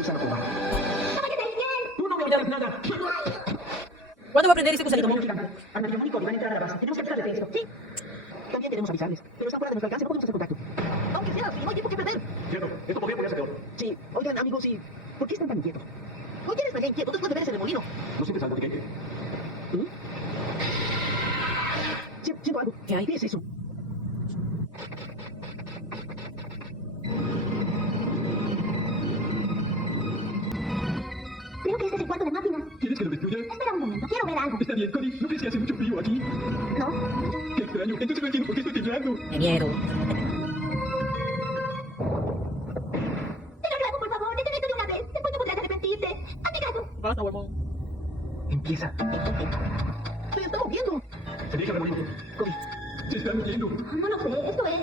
Usa la prueba. ¡Váyate, Ken! ¡Tú no me olvidas nada! ¿Cuándo va a aprender ese gusanito? Tenemos que ir a Anarquimon y Cody van a entrar a la base. Tenemos que avisarles de esto. Sí. También tenemos que avisarles. Pero está fuera de nuestro alcance, no podemos hacer contacto. Aunque sea así, no hay tiempo que perder. Cierto, esto podría ponerse peor. Sí, oigan, amigos, sí. ¿Por qué están tan inquietos? ¿Por qué eres tan inquieto después de ver ese remolino? ¿No sientes algo de qué? Siento algo. ¿Qué hay? ¿Qué es eso? Creo que este es el cuarto de máquinas. ¿Quieres que lo destruya? Espera un momento, quiero ver algo. Está bien, Cody. ¿No crees que hace mucho frío aquí? ¿No? Qué extraño. Entonces no entiendo por qué estoy temblando. De miedo. Te lo ruego, por favor, detén esto de una vez. Después no podrás arrepentirte. Hazme caso. Basta, Warmon. Empieza. Se está moviendo. Se deja remolino. Cody, Se está moviendo. No lo sé, esto es...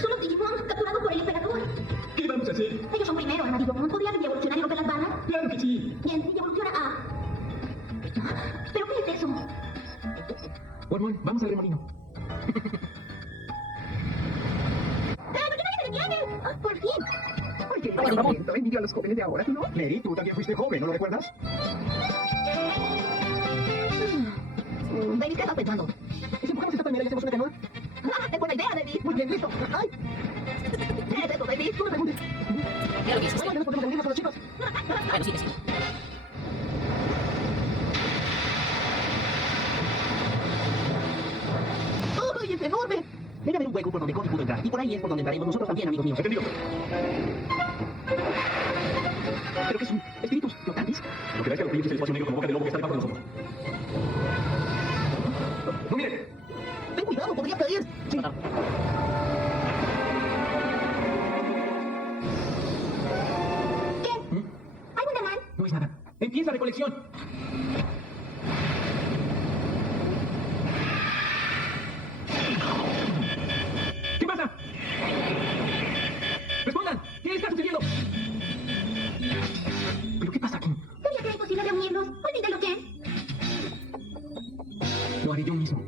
son los Digimon capturados por el emperador. ¿Qué vamos a hacer? Ellos son primero, amarillo. ¿Podrían evolucionar y romper las barras? Claro que sí. Bien, y evoluciona a... ¿Pero qué es eso? Warmon, vamos al remolino. ¿Por qué nadie me detiene? Por fin. Ay, qué Vamos, Ramón. envidia a los jóvenes de ahora, ¿tú no? Mary, tú también fuiste joven, ¿no lo recuerdas? David, ¿qué estás pensando? ¿Y si empujamos esta palmera y hacemos una canoa? ¡Es buena idea, David! Muy bien, listo. ¡Ay! ¿Qué es eso, David? No me preguntes. Mira lo que hiciste. Ay, no podemos reunirnos con los chicos. Bueno, sí. ¡Ay, es enorme! Debe haber un hueco por donde Cody pudo entrar. Y por ahí es por donde entraremos nosotros también, amigos míos. Entendido. ¿Pero qué son? ¿Espíritus flotantes? Lo que da es que los brillos ese espacio negro con boca de lobo que está debajo de nosotros. ¡No mire! ¡Ten cuidado! ¡Podría caer! Sí. ¿Qué? ¿Hay una man? No es nada. ¡Empieza la recolección! ¿Qué pasa? ¡Respondan! ¿Qué está sucediendo? ¿Pero qué pasa aquí? ¿Sería que es posible reunirnos? Olvídalo, Ken. Lo haré yo mismo.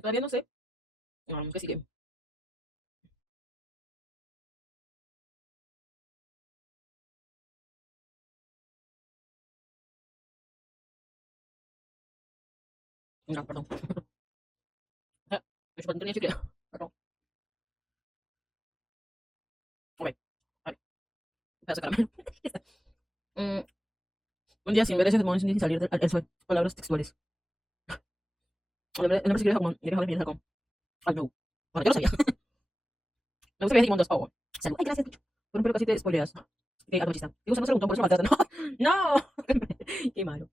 Todavía no sé. ¿Qué sigue? No, perdón. Me chupó tenía chicle. Perdón. Ok. Vale. Pedazo de caramelo. Un día sin ver ese demonio sin salir del sol. Palabras textuales. El nombre se quiere Japón. Y deja ver bien Japón. Ay, no. Bueno, yo lo sabía. Me gusta que Digimon 2. Oh, salud. Ay, gracias, Pichu. Por un pelo casi te spoileas. Qué algo machista. Digo, se no se preguntó por eso mataste. No. No. Qué malo.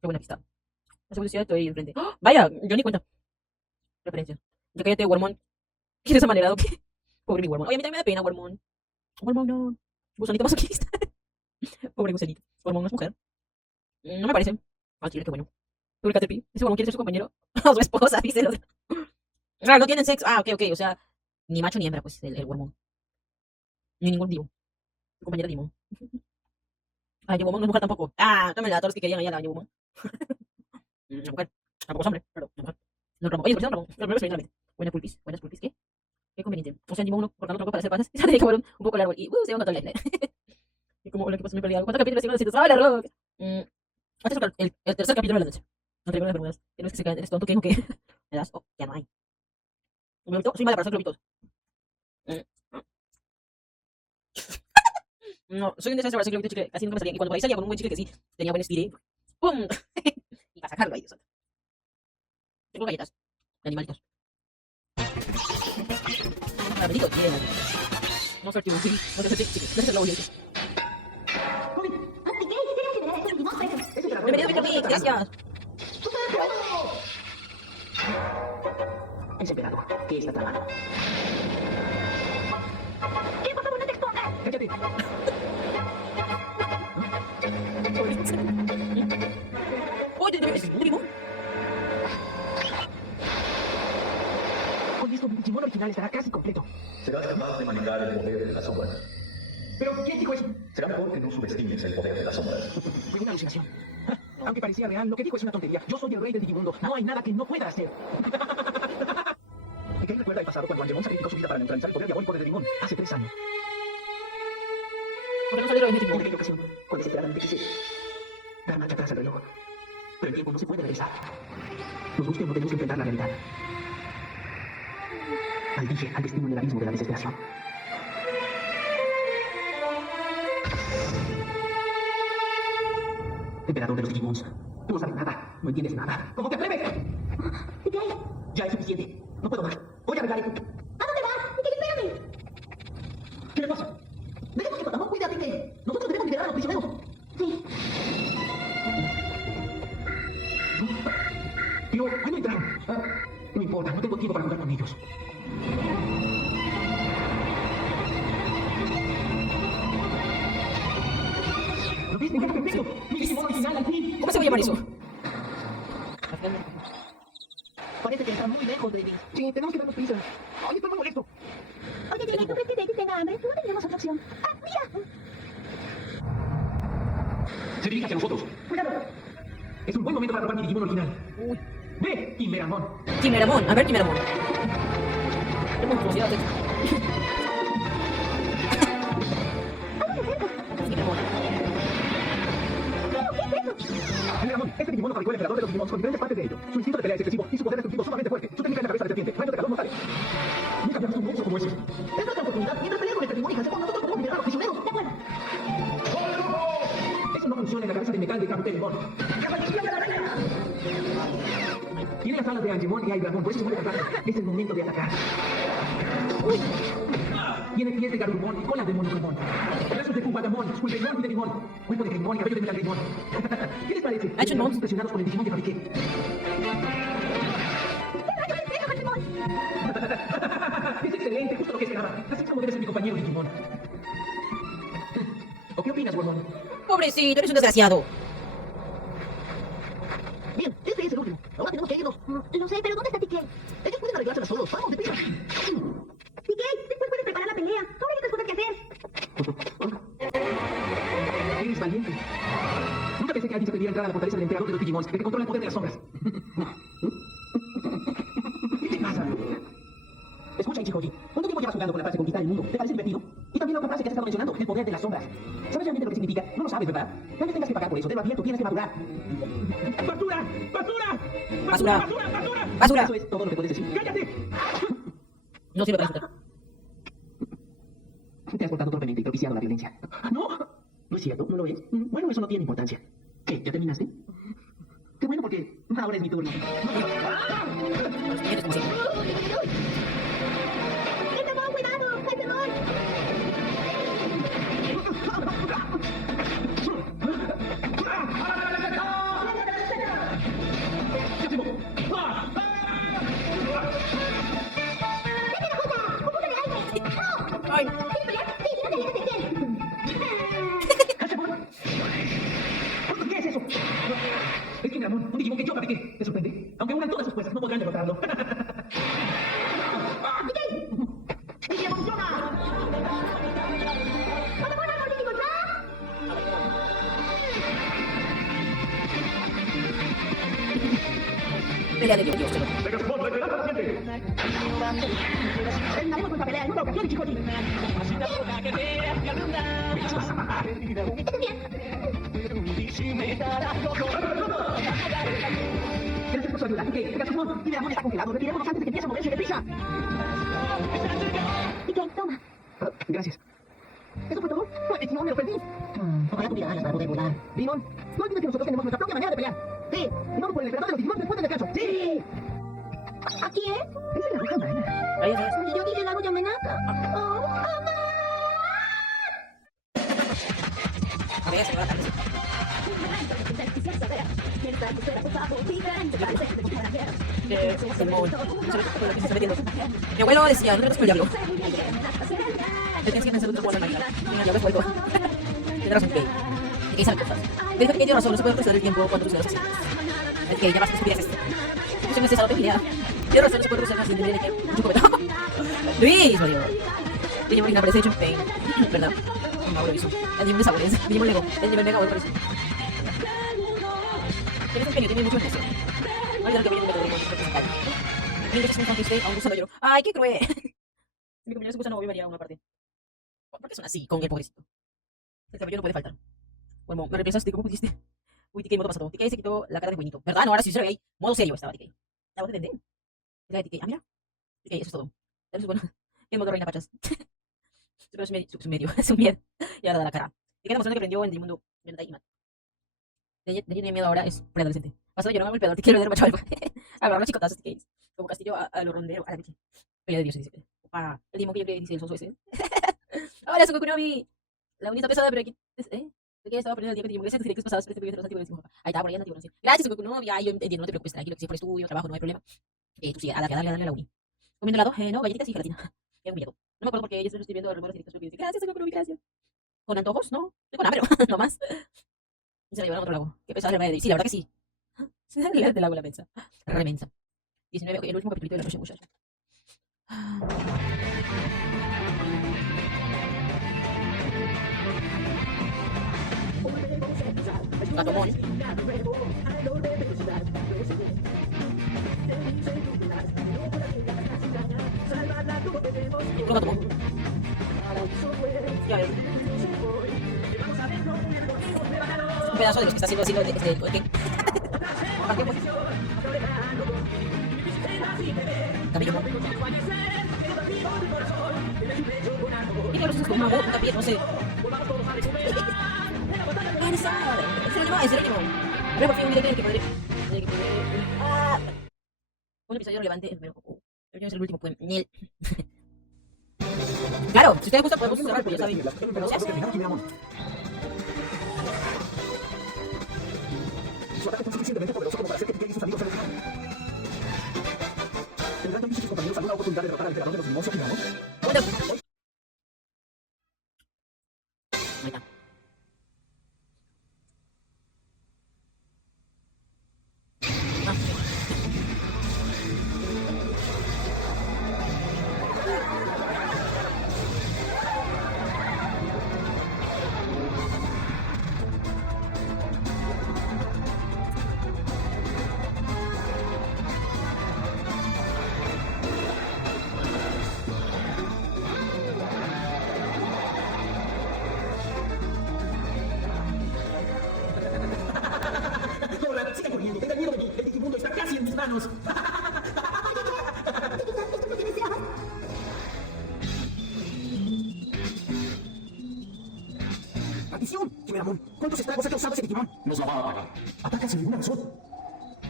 Qué buena pista. La seguridad estoy enfrente. ¡Oh! Vaya, yo ni cuenta. Referencia. Ya cállate, Warmon. ¿Quieres amanerado? ¿Qué? Pobre mi Warmon. Oye, a mí también me da pena, Warmon. Warmon, no. Gusanito masoquista. Pobre gusanito. Warmon no es mujer. No me parece. Ah, chile, qué bueno. Pobre Caterpie. Ese Warmon quiere ser su compañero. O su esposa, dice el otro. Ah, no tienen sexo. Ah, ok. O sea, ni macho ni hembra, pues, el Warmon. Ni ningún Digimon. Su compañera Digimon. Ay, Digimon no es mujer tampoco. Ah, tómenla a todos los que querían allá la Digimon. La mujer. Tampoco es hombre, pero la mujer. No Ramón. Oye, por cierto, Ramón. Lo primero es literalmente. Buenas pulpis, ¿qué? Qué conveniente. O sea, Digimon 1 cortando tronco para hacer pases. Y se dedica un poco largo. Y se va a contar la isla. Y como lo que pasó me perdí algo. ¿Cuántos capítulos siguen los ¡Ah, la roca! Este es el tercer capítulo de la noche. No traigo las bermudas. Que no es que se caen. Eres tonto, que dijo que me das. Oh, ya no hay. ¿Globito? Soy mala para hacer globitos. No, soy un desastre para hacer globitos chicle. Casi nunca me salían. Y cuando por ahí salía con un buen chicle que sí tenía buen estilo. ¡Pum! Y para sacarlo ahí, Dios santo. Tengo galletas de animalitos. Caramelitos llenas. No suerte, sí. No te suerte, chicos. Gracias a la olla. Kobe, ¿Y qué? ¿Tienes que ver el limón fresco? ese te la Bienvenido, Víctor Mix. Gracias. Ese emperador, ¿qué está tramando? ¿Qué? Por favor, no te expongas. ¡Cállate! ¡Uy, te limón! Con esto, mi Digimon original estará casi completo. Serás capaz de manejar el poder de las sombras. ¿Pero quién dijo eso? Será mejor que no subestimes el poder de las sombras. Fue una alucinación. Aunque parecía real, lo que dijo es una tontería. Yo soy el rey del Digimundo. No hay nada que no pueda hacer. ¿Qué recuerda el pasado cuando Angemon sacrificó su vida para neutralizar el poder diabólico de Digimon? Hace 3 años. ¿Por qué no salieron en En Digimon? aquella ocasión, cuando desesperadamente quise dar marcha atrás al reloj. Pero el tiempo no se puede regresar. Nos guste o no, tenemos que enfrentar la realidad. Maldije al destino en el abismo de la desesperación. Emperador de los Digimons. Tú no sabes nada. No entiendes nada. ¿Cómo te atreves? ¿Y qué? Ya es suficiente. No puedo más. Voy a arreglar esto. ¿A dónde vas? ¿Y qué? Espérame. ¿Qué le pasa? Dejemos que Patamon cuide a Pique. Nosotros debemos liberar a los prisioneros. Sí. Pero, ¿cuándo entraron? No importa, no tengo tiempo para jugar con ellos. ¿Lo ves? Me queda perfecto. Mi Digimon original al fin. ¿Cómo se va a llamar eso? Parece que está muy lejos, David. Sí, tenemos que darnos prisa. Ay, estoy muy molesto. Oye, Jimmy, ¿tú crees que David tenga hambre? No tendríamos otra opción. ¡Ah, mira! Se dirige hacia nosotros. Cuidado. Es un buen momento para robar mi Digimon original. Uy. ¡Ve, Kimeramon! Timeramon. A ver, Timeramon. Qué monstruosidad es. Timeramon. Kimeramon, este Digimon lo fabricó el emperador de los Digimons con diferentes partes de ello. Su instinto de pelea es excesivo y su poder destructivo sumamente fuerte. Su técnica es la cabeza de serpiente, rayo de calor mortales. Nunca había visto un monstruo como ese. Es nuestra oportunidad. Mientras peleamos con el Digimon y Hasebon, nosotros podemos liberar a los prisioneros. De acuerdo. Eso no funciona en la cabeza de metal de Campbell. Tiene las alas de Angemon y hay dragón, por eso se mueve tan rápido. Es el momento de atacar. Uy. Tiene pies de Garurumon y cola de Monocromon. Brazos de Kuwagamon, Skulpemon y de Digimon. Cuerpo de Greymon y cabello de Metalgreymon. ¿Qué les parece? Ha hecho un Estamos impresionados con el Digimon que fabriqué. Es excelente, justo lo que esperaba. Así como debe ser mi compañero Digimon. ¿O qué opinas, Gormon? Pobrecito, eres un desgraciado. Bien, este es el último. Ahora tenemos que irnos. Lo sé, pero ¿dónde está Piqué? Ellos pueden arreglárselas solos. ¡Vamos, deprisa! Piqué, después puedes preparar la pelea. Ahora hay otras cosas que hacer. Eres valiente. Nunca pensé que alguien se atreviera a entrar a la fortaleza del emperador de los Digimons, el que controla el poder de las sombras. ¿Qué te pasa? Escucha, Ichijoji. ¿Cuánto tiempo llevas jugando con la frase conquistar el mundo? ¿Te parece divertido? Y también la otra frase que has estado mencionando, el poder de las sombras. ¿Sabes realmente lo que significa? No lo sabes, ¿verdad? Tal vez tengas que pagar por eso. Te lo advierto, tienes que madurar. ¡Basura! ¡Basura! Basura. ¡Basura! ¡Basura! Basura. Eso es todo lo que puedes decir. ¡Cállate! No sirve para insultar. Te has portado torpemente y propiciado la violencia. ¡No! No es cierto, no lo es. Bueno, eso no tiene importancia. ¿Qué? ¿Ya terminaste? Qué bueno, porque ahora es mi turno. Los piquetes como siempre. ¡Hasebon, cuidado! ¡Hasebon! Ay, ¿Quieres pelear? Sí, no te alejes de él. ¡Hasebon! ¿Qué es eso? Es Kimeramon, un Digimon que yo fabriqué. ¿Te sorprende? Aunque unan todas sus fuerzas, no podrán derrotarlo. ¡Digimon, toma! pelea de Dios, chelo. Terminaremos nuestra pelea en otra ocasión, Ichijoji. Gracias por su ayuda. Ok, Pegasusmon, Kimeramon está congelado. Retirémonos antes de que empiece a moverse deprisa. Piqué, toma. Gracias. ¿Eso fue todo? Pues, Digimon, me lo perdí. Ojalá tuviera alas para poder volar. Digimon, no olvides que nosotros tenemos nuestra propia manera de pelear. el emperador de los Digimon después del descanso. ¡Sí! ¿Aquí es? Es en la bruja Mana. Ahí es. Y yo dije el lago de amenaza. Oh, mamá. A ver, señora, tal vez. Simón, se está metiendo. Mi abuelo decía, no te metas con el diablo. Te tienes que pensar en otra cosa, María. El diablo es vuelto. Tienes razón, Kay. Kay sabe cosas. Me dijo que Kay tiene razón, no se puede procesar el tiempo cuando tus dedos así. Es que ya vas a estupideces. Yo me estresado, te pelea. Tienes razón, no se puede procesar sin tener que mucho comentario. Luis, lo digo. Digimon Link aparece hecho en Pain. ¿Verdad? No lo hizo. El Digimon de sabores. Digimon Lego. El Digimon Mega parece. Tienes un genio, tienes mucho ejercicio. No olvidar que viene un método de principal. Mi es un conquiste, aún solo lloro. ¡Ay, qué cruel! Si mi compañero se gusta, no voy a variar una parte. ¿Por qué son así con el pobrecito? El cabello no puede faltar. Bueno, me reemplazaste, ¿cómo pudiste? Uy, TK modo pasado. TK se quitó la cara de buenito. ¿Verdad? No, ahora sí se ve ahí. Modo serio estaba TK. La voz de Tende. La de TK. Ah, mira. TK, eso es todo. Eso es bueno. En modo reina pachas. Su medio. Su miedo. Y ahora da la cara. TK demostrando que aprendió en el mundo. De Imat. De ella tiene miedo ahora, es preadolescente. Pasado yo no me golpeado, te quiero ver macho algo. Agarrar los chicotazos, TK. Como castillo a lo rondero. A la bici. Pelea de Dios, dice. Opa. El Digimon que yo dice el soso ese. Ahora, Son Goku no Mi. La unidad pesada, pero aquí. Porque estaba perdiendo el día que te gracias a tus directos pasados, pero te los antiguos. Ahí está, por ahí anda, tío. Gracias, Goku, no, ya, yo entiendo, no te preocupes, tranquilo, que si por estudio, trabajo, no hay problema. Tú sigue, dale a la uni. Comiendo helado, no, galletitas y gelatina. Qué humillado. No me acuerdo porque yo estoy viendo los rumores directos, pero dice, gracias, Goku, gracias. ¿Con antojos? No, estoy con hambre, no más. Y se la llevaron a otro lago. Qué pesada la de. Sí, la verdad que sí. La del lago, la mensa. Remensa. 19, ok, el último capítulo de la noche, muchacha. Gatomón. Gatomón. Ya veo. Un pedazo de los que está haciendo así ¿qué? Cabello. Y que los con una boca, un no sé. Es el último. Pero por fin un video que podré. Un episodio relevante, pero el último es el último, pues. Claro, si ustedes gustan podemos cerrar, pues ya saben. Pero se hace. Su ataque fue suficientemente poderoso como para hacer que TK y sus amigos se retiraran. ¿Tendrán Toki y sus compañeros alguna oportunidad de derrotar al emperador de los Digimon Okinawa? Ahí está. Hola, sigan corriendo, tengan miedo de mí. El Digimundo está casi en mis manos. ¡Maldición! Kimeramon, ¿cuántos estragos ha causado ese Digimon? Nos la va a pagar. Ataca sin ninguna razón.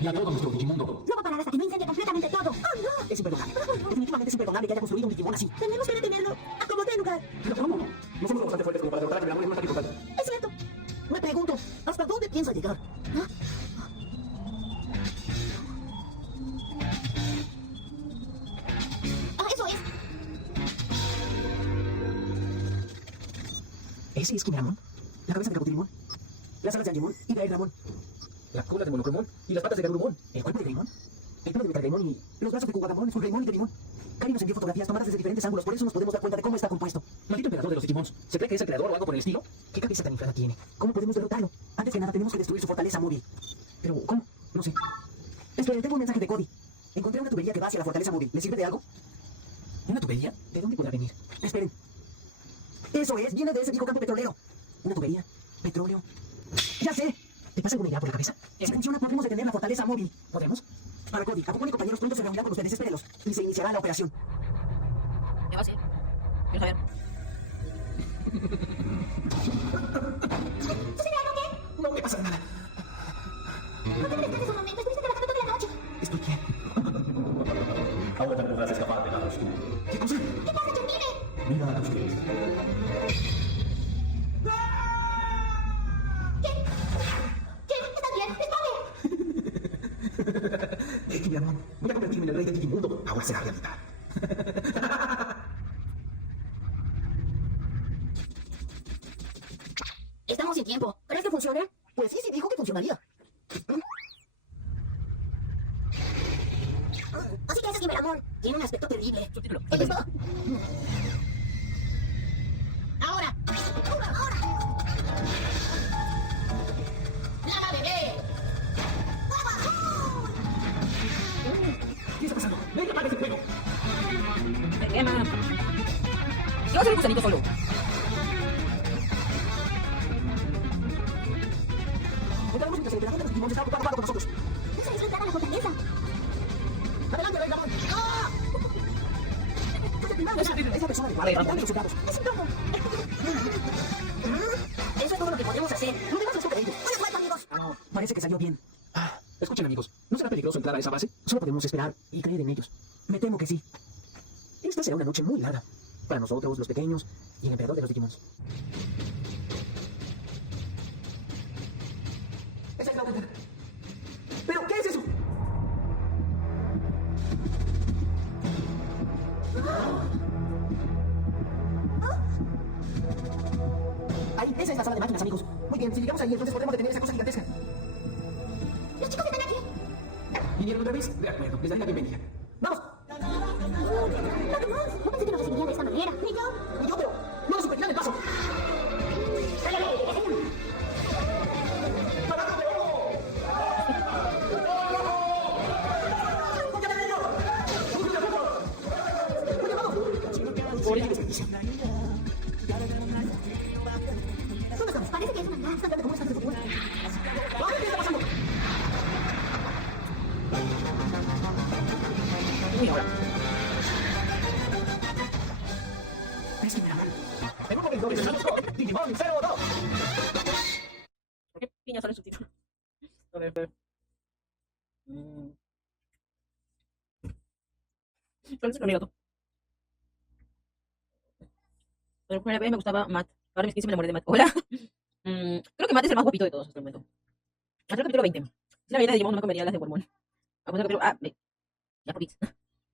Y a todo nuestro Digimundo. No va a parar hasta que no incendie completamente todo. ¡Oh, no! Es imperdonable. Definitivamente es imperdonable que haya construido un Digimon así. Tenemos que detenerlo. Acomodé el lugar. No, no, no. No somos lo bastante fuertes como para derrotar a Kimeramon en un ataque total. Es cierto. Me pregunto, ¿hasta dónde piensa llegar? Eso es. ¿Ese es Kimeramon? La cabeza de Capotilimon, las alas de Angemon y de Aegramon, la cola de Monocromon y las patas de Garurumon, el cuerpo de Greymon, el pelo de Metagraymon y los brazos de Kuwagamon, Fulgreymon y Greymon. Kari nos envió fotografías tomadas desde diferentes ángulos, por eso nos podemos dar cuenta de cómo está compuesto. Maldito emperador de los Digimons. ¿Se cree que es el creador o algo por el estilo? ¿Qué cabeza tan inflada tiene? ¿Cómo podemos derrotarlo? Antes que nada tenemos que destruir su fortaleza móvil. Pero, ¿cómo? No sé. Esperen, tengo un mensaje de Cody. Encontré una tubería que va hacia la fortaleza móvil. ¿Le sirve de algo? ¿Una tubería? ¿De dónde podrá venir? Esperen. Eso es, viene de ese viejo campo petrolero. Una tubería. Petróleo. ¡Ya sé! ¿Te pasa alguna idea por la cabeza? Si funciona, podremos detener la fortaleza móvil. ¿Podemos? Para Cody, Apocón y compañeros pronto se reunirán con ustedes. Espérenlos. Y se iniciará la operación. ¿Qué va a hacer? Quiero saber. ¿Sucede algo, qué? No me pasa nada. No te molestes un momento. Estuviste Ahora ya no podrás escapar de la costumbre. ¿Qué cosa? ¿Qué pasa, John? Dime. Mira a tus pies. ¿Qué? ¿Estás bien? ¡Responde! Mi amor, voy a convertirme en el rey del Digimundo. Ahora será realidad. Estamos sin tiempo. ¿Crees que funcione? Pues sí, dijo que funcionaría. Así que ese es Ciberamón. Tiene un aspecto terrible. Subtítulo. ¿Oye esto? Ahora. Ahora. ¡Lava, bebé! ¿Qué está pasando? ¡Ven, apaga ese fuego! Me quema. Yo voy a hacer un gusanito solo. Entramos mientras el emperador de los Digimon está ocupado con nosotros. Esa es la entrada a la fortaleza. ¡Adelante, Rey Ramón! ¡Ah! Es la persona adecuada. Dame los soldados. Es un topo. Eso es todo lo que podemos hacer. No me das las de ellos. Buena suerte, amigos. No, parece que salió bien. Escuchen, amigos, ¿no será peligroso entrar a esa base? Solo podemos esperar y creer en ellos. Me temo que sí. Esta será una noche muy larga. Para nosotros, los pequeños, y el emperador de los Digimons. ¡Esa es la otra! ¿Pero qué es eso? Ahí, esa es la sala de máquinas, amigos. Muy bien, si llegamos ahí, entonces podremos detener esa cosa gigantesca. Los chicos están aquí. ¿Vinieron otra vez? De acuerdo, les daré la bienvenida. ¡Vamos! Pokémon. No pensé que nos recibirían de esta manera. Ni yo. Y yo, pero no nos superarán el paso. ¿Dónde estamos? Parece que es una gran sangre de cómo estás de futuro. ¡Ay, qué está pasando! Uy, ahora. Es que mira, en un momento regresamos con Digimon 02. ¿Por qué piña sale el subtítulo? A ver. ¿Cuál es el candidato? Pero primera vez me gustaba Matt. Ahora mis 15 me enamoré de Matt. Hola. Creo que Matt es el más guapito de todos hasta el momento. Hasta el capítulo 20. Si la vida de Digimon no me comería las de Wormon. Vamos al capítulo. Ya poquito.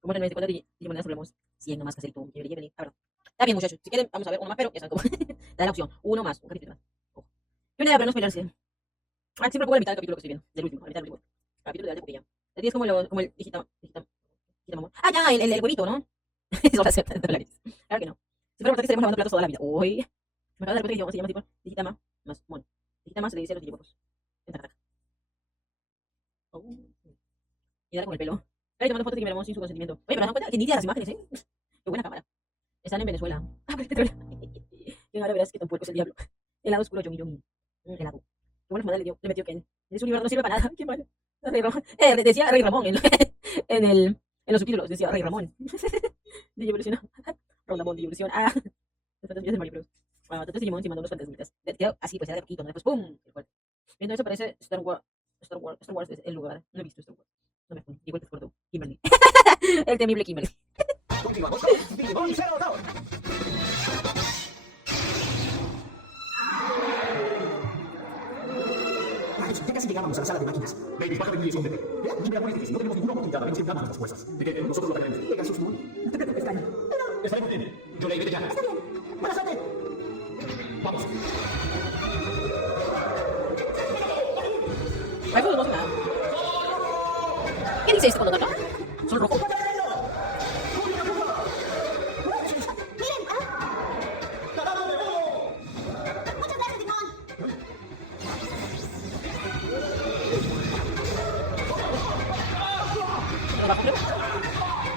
Como en el 94 Digimon ya hablamos 100 nomás que hacer tú. Lleve. A ver. Está bien, muchachos. Si quieren, vamos a ver uno más, pero ya saben cómo. Da la opción. Uno más. Un capítulo más. Ojo. ¿Qué manera para no spoilerse? Siempre pongo la mitad del capítulo que estoy viendo. Del último. La mitad del último. Capítulo de Alta Copilla. El 10 es como el Digitamon. Ya, el huevito, ¿no? Eso va a ser $30. Claro que no. Si fuera por tenemos lavando platos toda la vida. Uy. Me acabo de dar cuenta que se llama tipo Digitama más Mon. Digitama se le dice a los Digivolvos. Taca. Y dale con el pelo. Ahí tomando fotos de Digimon sin su consentimiento. Oye, pero me dan cuenta que nítidas las imágenes, ¿eh? Qué buena cámara. Están en Venezuela. Pero petróleo. Y ahora verás que tampoco es el diablo. El lado oscuro, Yomi. El lado. Qué buena fumada le metió Ken. Ese universo no sirve para nada. Qué malo. Rey Ramón. Decía Rey Ramón en los subtítulos. Decía Rey Ramón. De evolución. Ramón de evolución. Las fantasías de Mario Bros. Bueno, entonces Digimon mandó unos fantasmitas. Quedó así, pues era de poquito, ¿no? Después ¡pum! El cuerpo. Viendo eso parece Star Wars es el lugar. No he visto Star Wars. No me fui. Igual que por Kimberly. El temible Kimberly. Continuamos con Digimon 02. Ya casi llegábamos a la sala de máquinas. Baby, baja de mí y escóndete. ¿Vean? No tenemos ninguna oportunidad. Ven, siempre damos nuestras fuerzas. De que nosotros lo ganaremos. Pegasus Moon. No te preocupes, Caño. Estaré muy bien. Yo le iré ya. Está bien. ¡Buena suerte! Vamos. Ay, pues no sé nada. ¿Qué dice esto cuando toca? Sol rojo. Miren, muchas gracias, Digimon.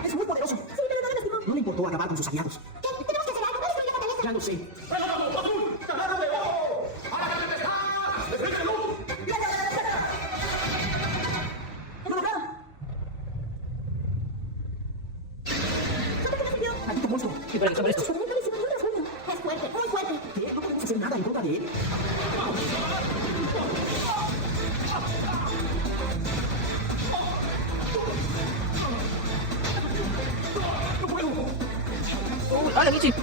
Es muy poderoso. Sí, pero no debes, Digimon. No le importó acabar con sus aliados. ¿Qué? Tenemos que hacer algo. ¿Cuál es la fortaleza? Ya lo sé. ¡Lo lograron! ¡Maldito monstruo! Sí, por eso. Es fuerte, muy fuerte. ¿Qué? No podemos hacer nada en contra de él. Hola, Michi.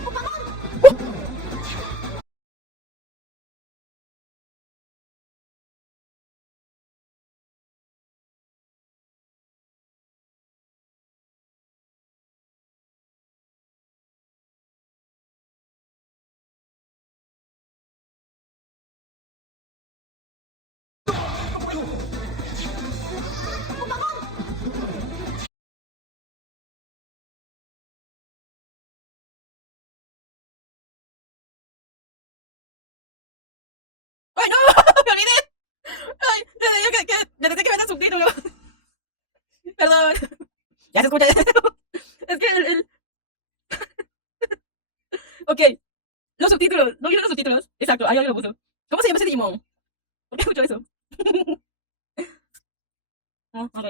¡Ay, no! ¡Me olvidé! ¡Ay! Necesité que me den subtítulos. Perdón. Ya se escucha. Es que Ok. Los subtítulos. ¿No vieron los subtítulos? Exacto. Ahí alguien lo puso. ¿Cómo se llama ese Digimon? ¿Por qué escucho eso? Oh, ok.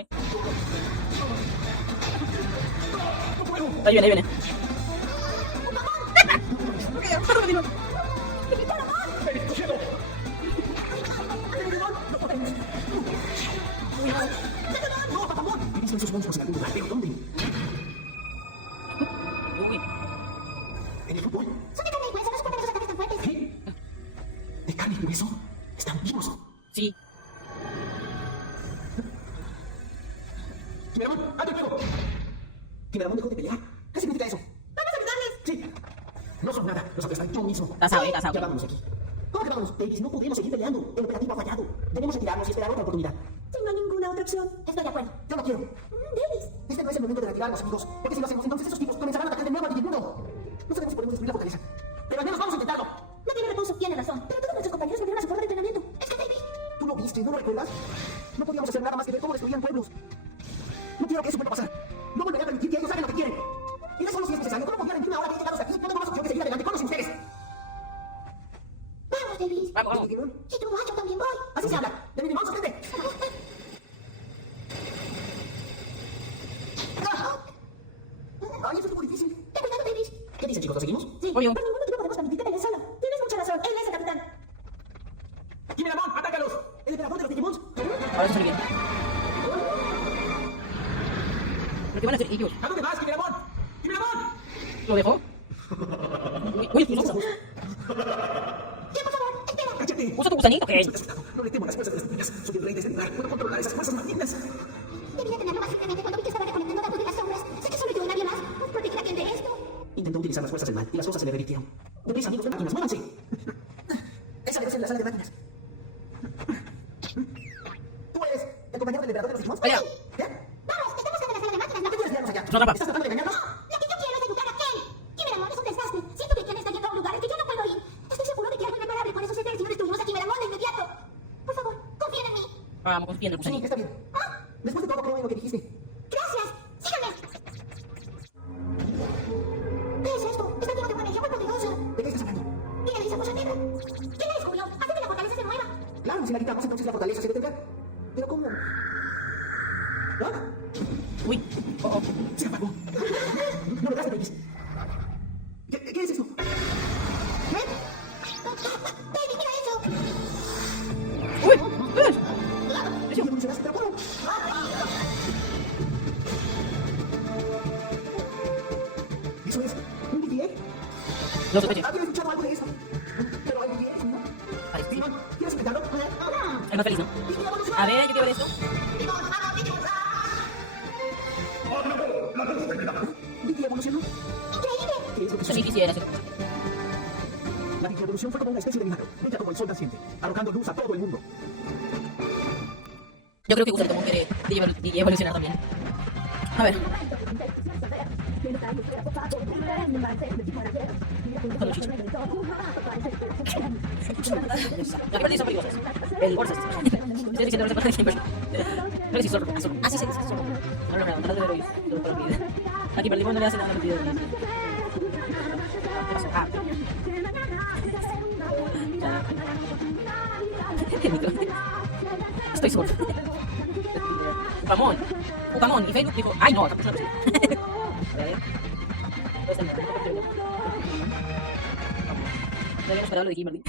Ahí viene, ahí viene. Ok, perdón, Digimon. No, Papamón. He visto esos monstruos en algún lugar, pero ¿dónde? Uy. ¿En el fútbol? Son de carne y hueso, no soportan esos ataques tan fuertes. ¿Qué? ¿De carne y hueso? ¿Están vivos? Sí. ¡Kimeramon, ¡ante el fuego! Kimeramon dejó de pelear. ¿Qué significa eso? ¡Vamos a ayudarles! Sí. No son nada. Los aplastaré yo mismo. Tasao, tasao. Ya vámonos de aquí. ¿Cómo que vámonos, Davis? No podemos seguir peleando. El operativo ha fallado. Debemos retirarnos y esperar otra oportunidad. Si no hay ninguna otra opción, estoy de acuerdo. Yo no quiero. Davis, Este no es el momento de retirarnos, amigos. Porque si lo hacemos, entonces esos tipos comenzarán a atacar de nuevo al Digimundo. No sabemos si podemos destruir la fortaleza. Pero al menos vamos a intentarlo. no tiene reposo, tiene razón. Pero todos nuestros compañeros volvieron a su forma de entrenamiento. Es que Davis, ¿Tú lo viste? ¿No lo recuerdas? No podíamos hacer nada más que ver cómo destruían pueblos. No quiero que eso vuelva a pasar. No volveré a permitir que ellos hagan lo que quieren. Y no solo si es necesario. ¿Cómo podía rendirme ahora que he llegado hasta aquí? No tengo más opción que seguir adelante con los ustedes. vamos, Davis. Vamos, vamos. Digimon, Si tú vas, yo también voy. así se habla. De Digimon, sorprende. Ay, eso es muy difícil. Ten cuidado, Davis. ¿Qué dicen, chicos? ¿Lo seguimos? Sí, Obvio. por ningún motivo podemos permitir que peleen solo. Tienes mucha razón, él es el capitán. ¡Kimeramon, atácalos! ¡El emperador de los Digimons! Ahora se sale bien. Lo que van a hacer ellos. ¿A dónde vas, Kimeramon? ¡Kimeramon! ¿Lo dejó? Uy, no. Ya, por favor, espera. ¡Cállate! Usa tu gusanito, que Estoy asustado. No le temo a las fuerzas de las niñas. Soy el rey de este lugar. Puedo controlar esas fuerzas malignas. Debía tenerlo más simplemente cuando vi que estaba reconectando datos de las sombras. Sé que solo yo y nadie más. Nos protegerá quien de esto. Intentó utilizar las fuerzas del mal y las cosas se le revirtieron. Deprisa, amigos de máquinas, muévanse. Esa debe ser la sala de máquinas. ¿Tú eres el compañero del emperador de los Digimons? Vaya. ¿Qué? Vamos, estamos buscando la sala de máquinas. ¿Qué quieres llevarnos allá? Es una trampa. ¿Estás tratando de engañarnos? Lo que yo quiero es educar a Ken. Kimeramon es un desastre. Siento que Ken está yendo a un lugar al que yo no puedo ir. Estoy seguro de que algo irreparable. Por eso sé que si no destruimos a Kimeramon de inmediato. Por favor, confíen en mí. Vamos, confía en el Sí, gusanito. está bien. Después de todo, creo en lo que dijiste. Gracias. Síganme. ¿Qué es esto? Está lleno de una energía muy poderosa. ¿De qué estás hablando? Mira esa cosa negra. ¿Quién la descubrió? Hace que la fortaleza se mueva. Claro, si la quitamos, entonces la fortaleza se detendrá. ¿Pero cómo? ¿Ah? Uy. Oh, oh. Se apagó. No lo hagas, Davis. ¿Qué es esto? ¿Eh? David, mira eso. Uy. ¿Sí evolucionaste? ¿Pero cómo? ¿Eso es un BTA? Lo sospeché. ¿Había escuchado algo de eso? Pero hay BTAs, ¿no? Ay, sí. Digimon, ¿quieres intentarlo? El más feliz, ¿no? Digimon, evoluciona. A ver, yo quiero ver esto. ¿BTA evolucionó? Increíble. ¿Qué es lo que Yo sí sucede? quisiera hacer. La digievolución fue como una especie de milagro, bella como el sol naciente, arrojando luz a todo el mundo. Yo creo que gusta como quiere de evolucionar también. A ver. Solo chicha. La que perdí son peligrosas. El Borsas. Estoy diciendo esa parte siempre. Creo que sí, zorro. Ah, sí, sí, sí, zorro. No lo veo, no lo veo hoy. Aquí perdí cuando le hacen la mentira. ¿Qué pasó? Ah. El micro. Estoy solo. Ucamón. Y Facebook dijo, ay no, tampoco es así. A ver. Ya habíamos parado lo de Kimberly.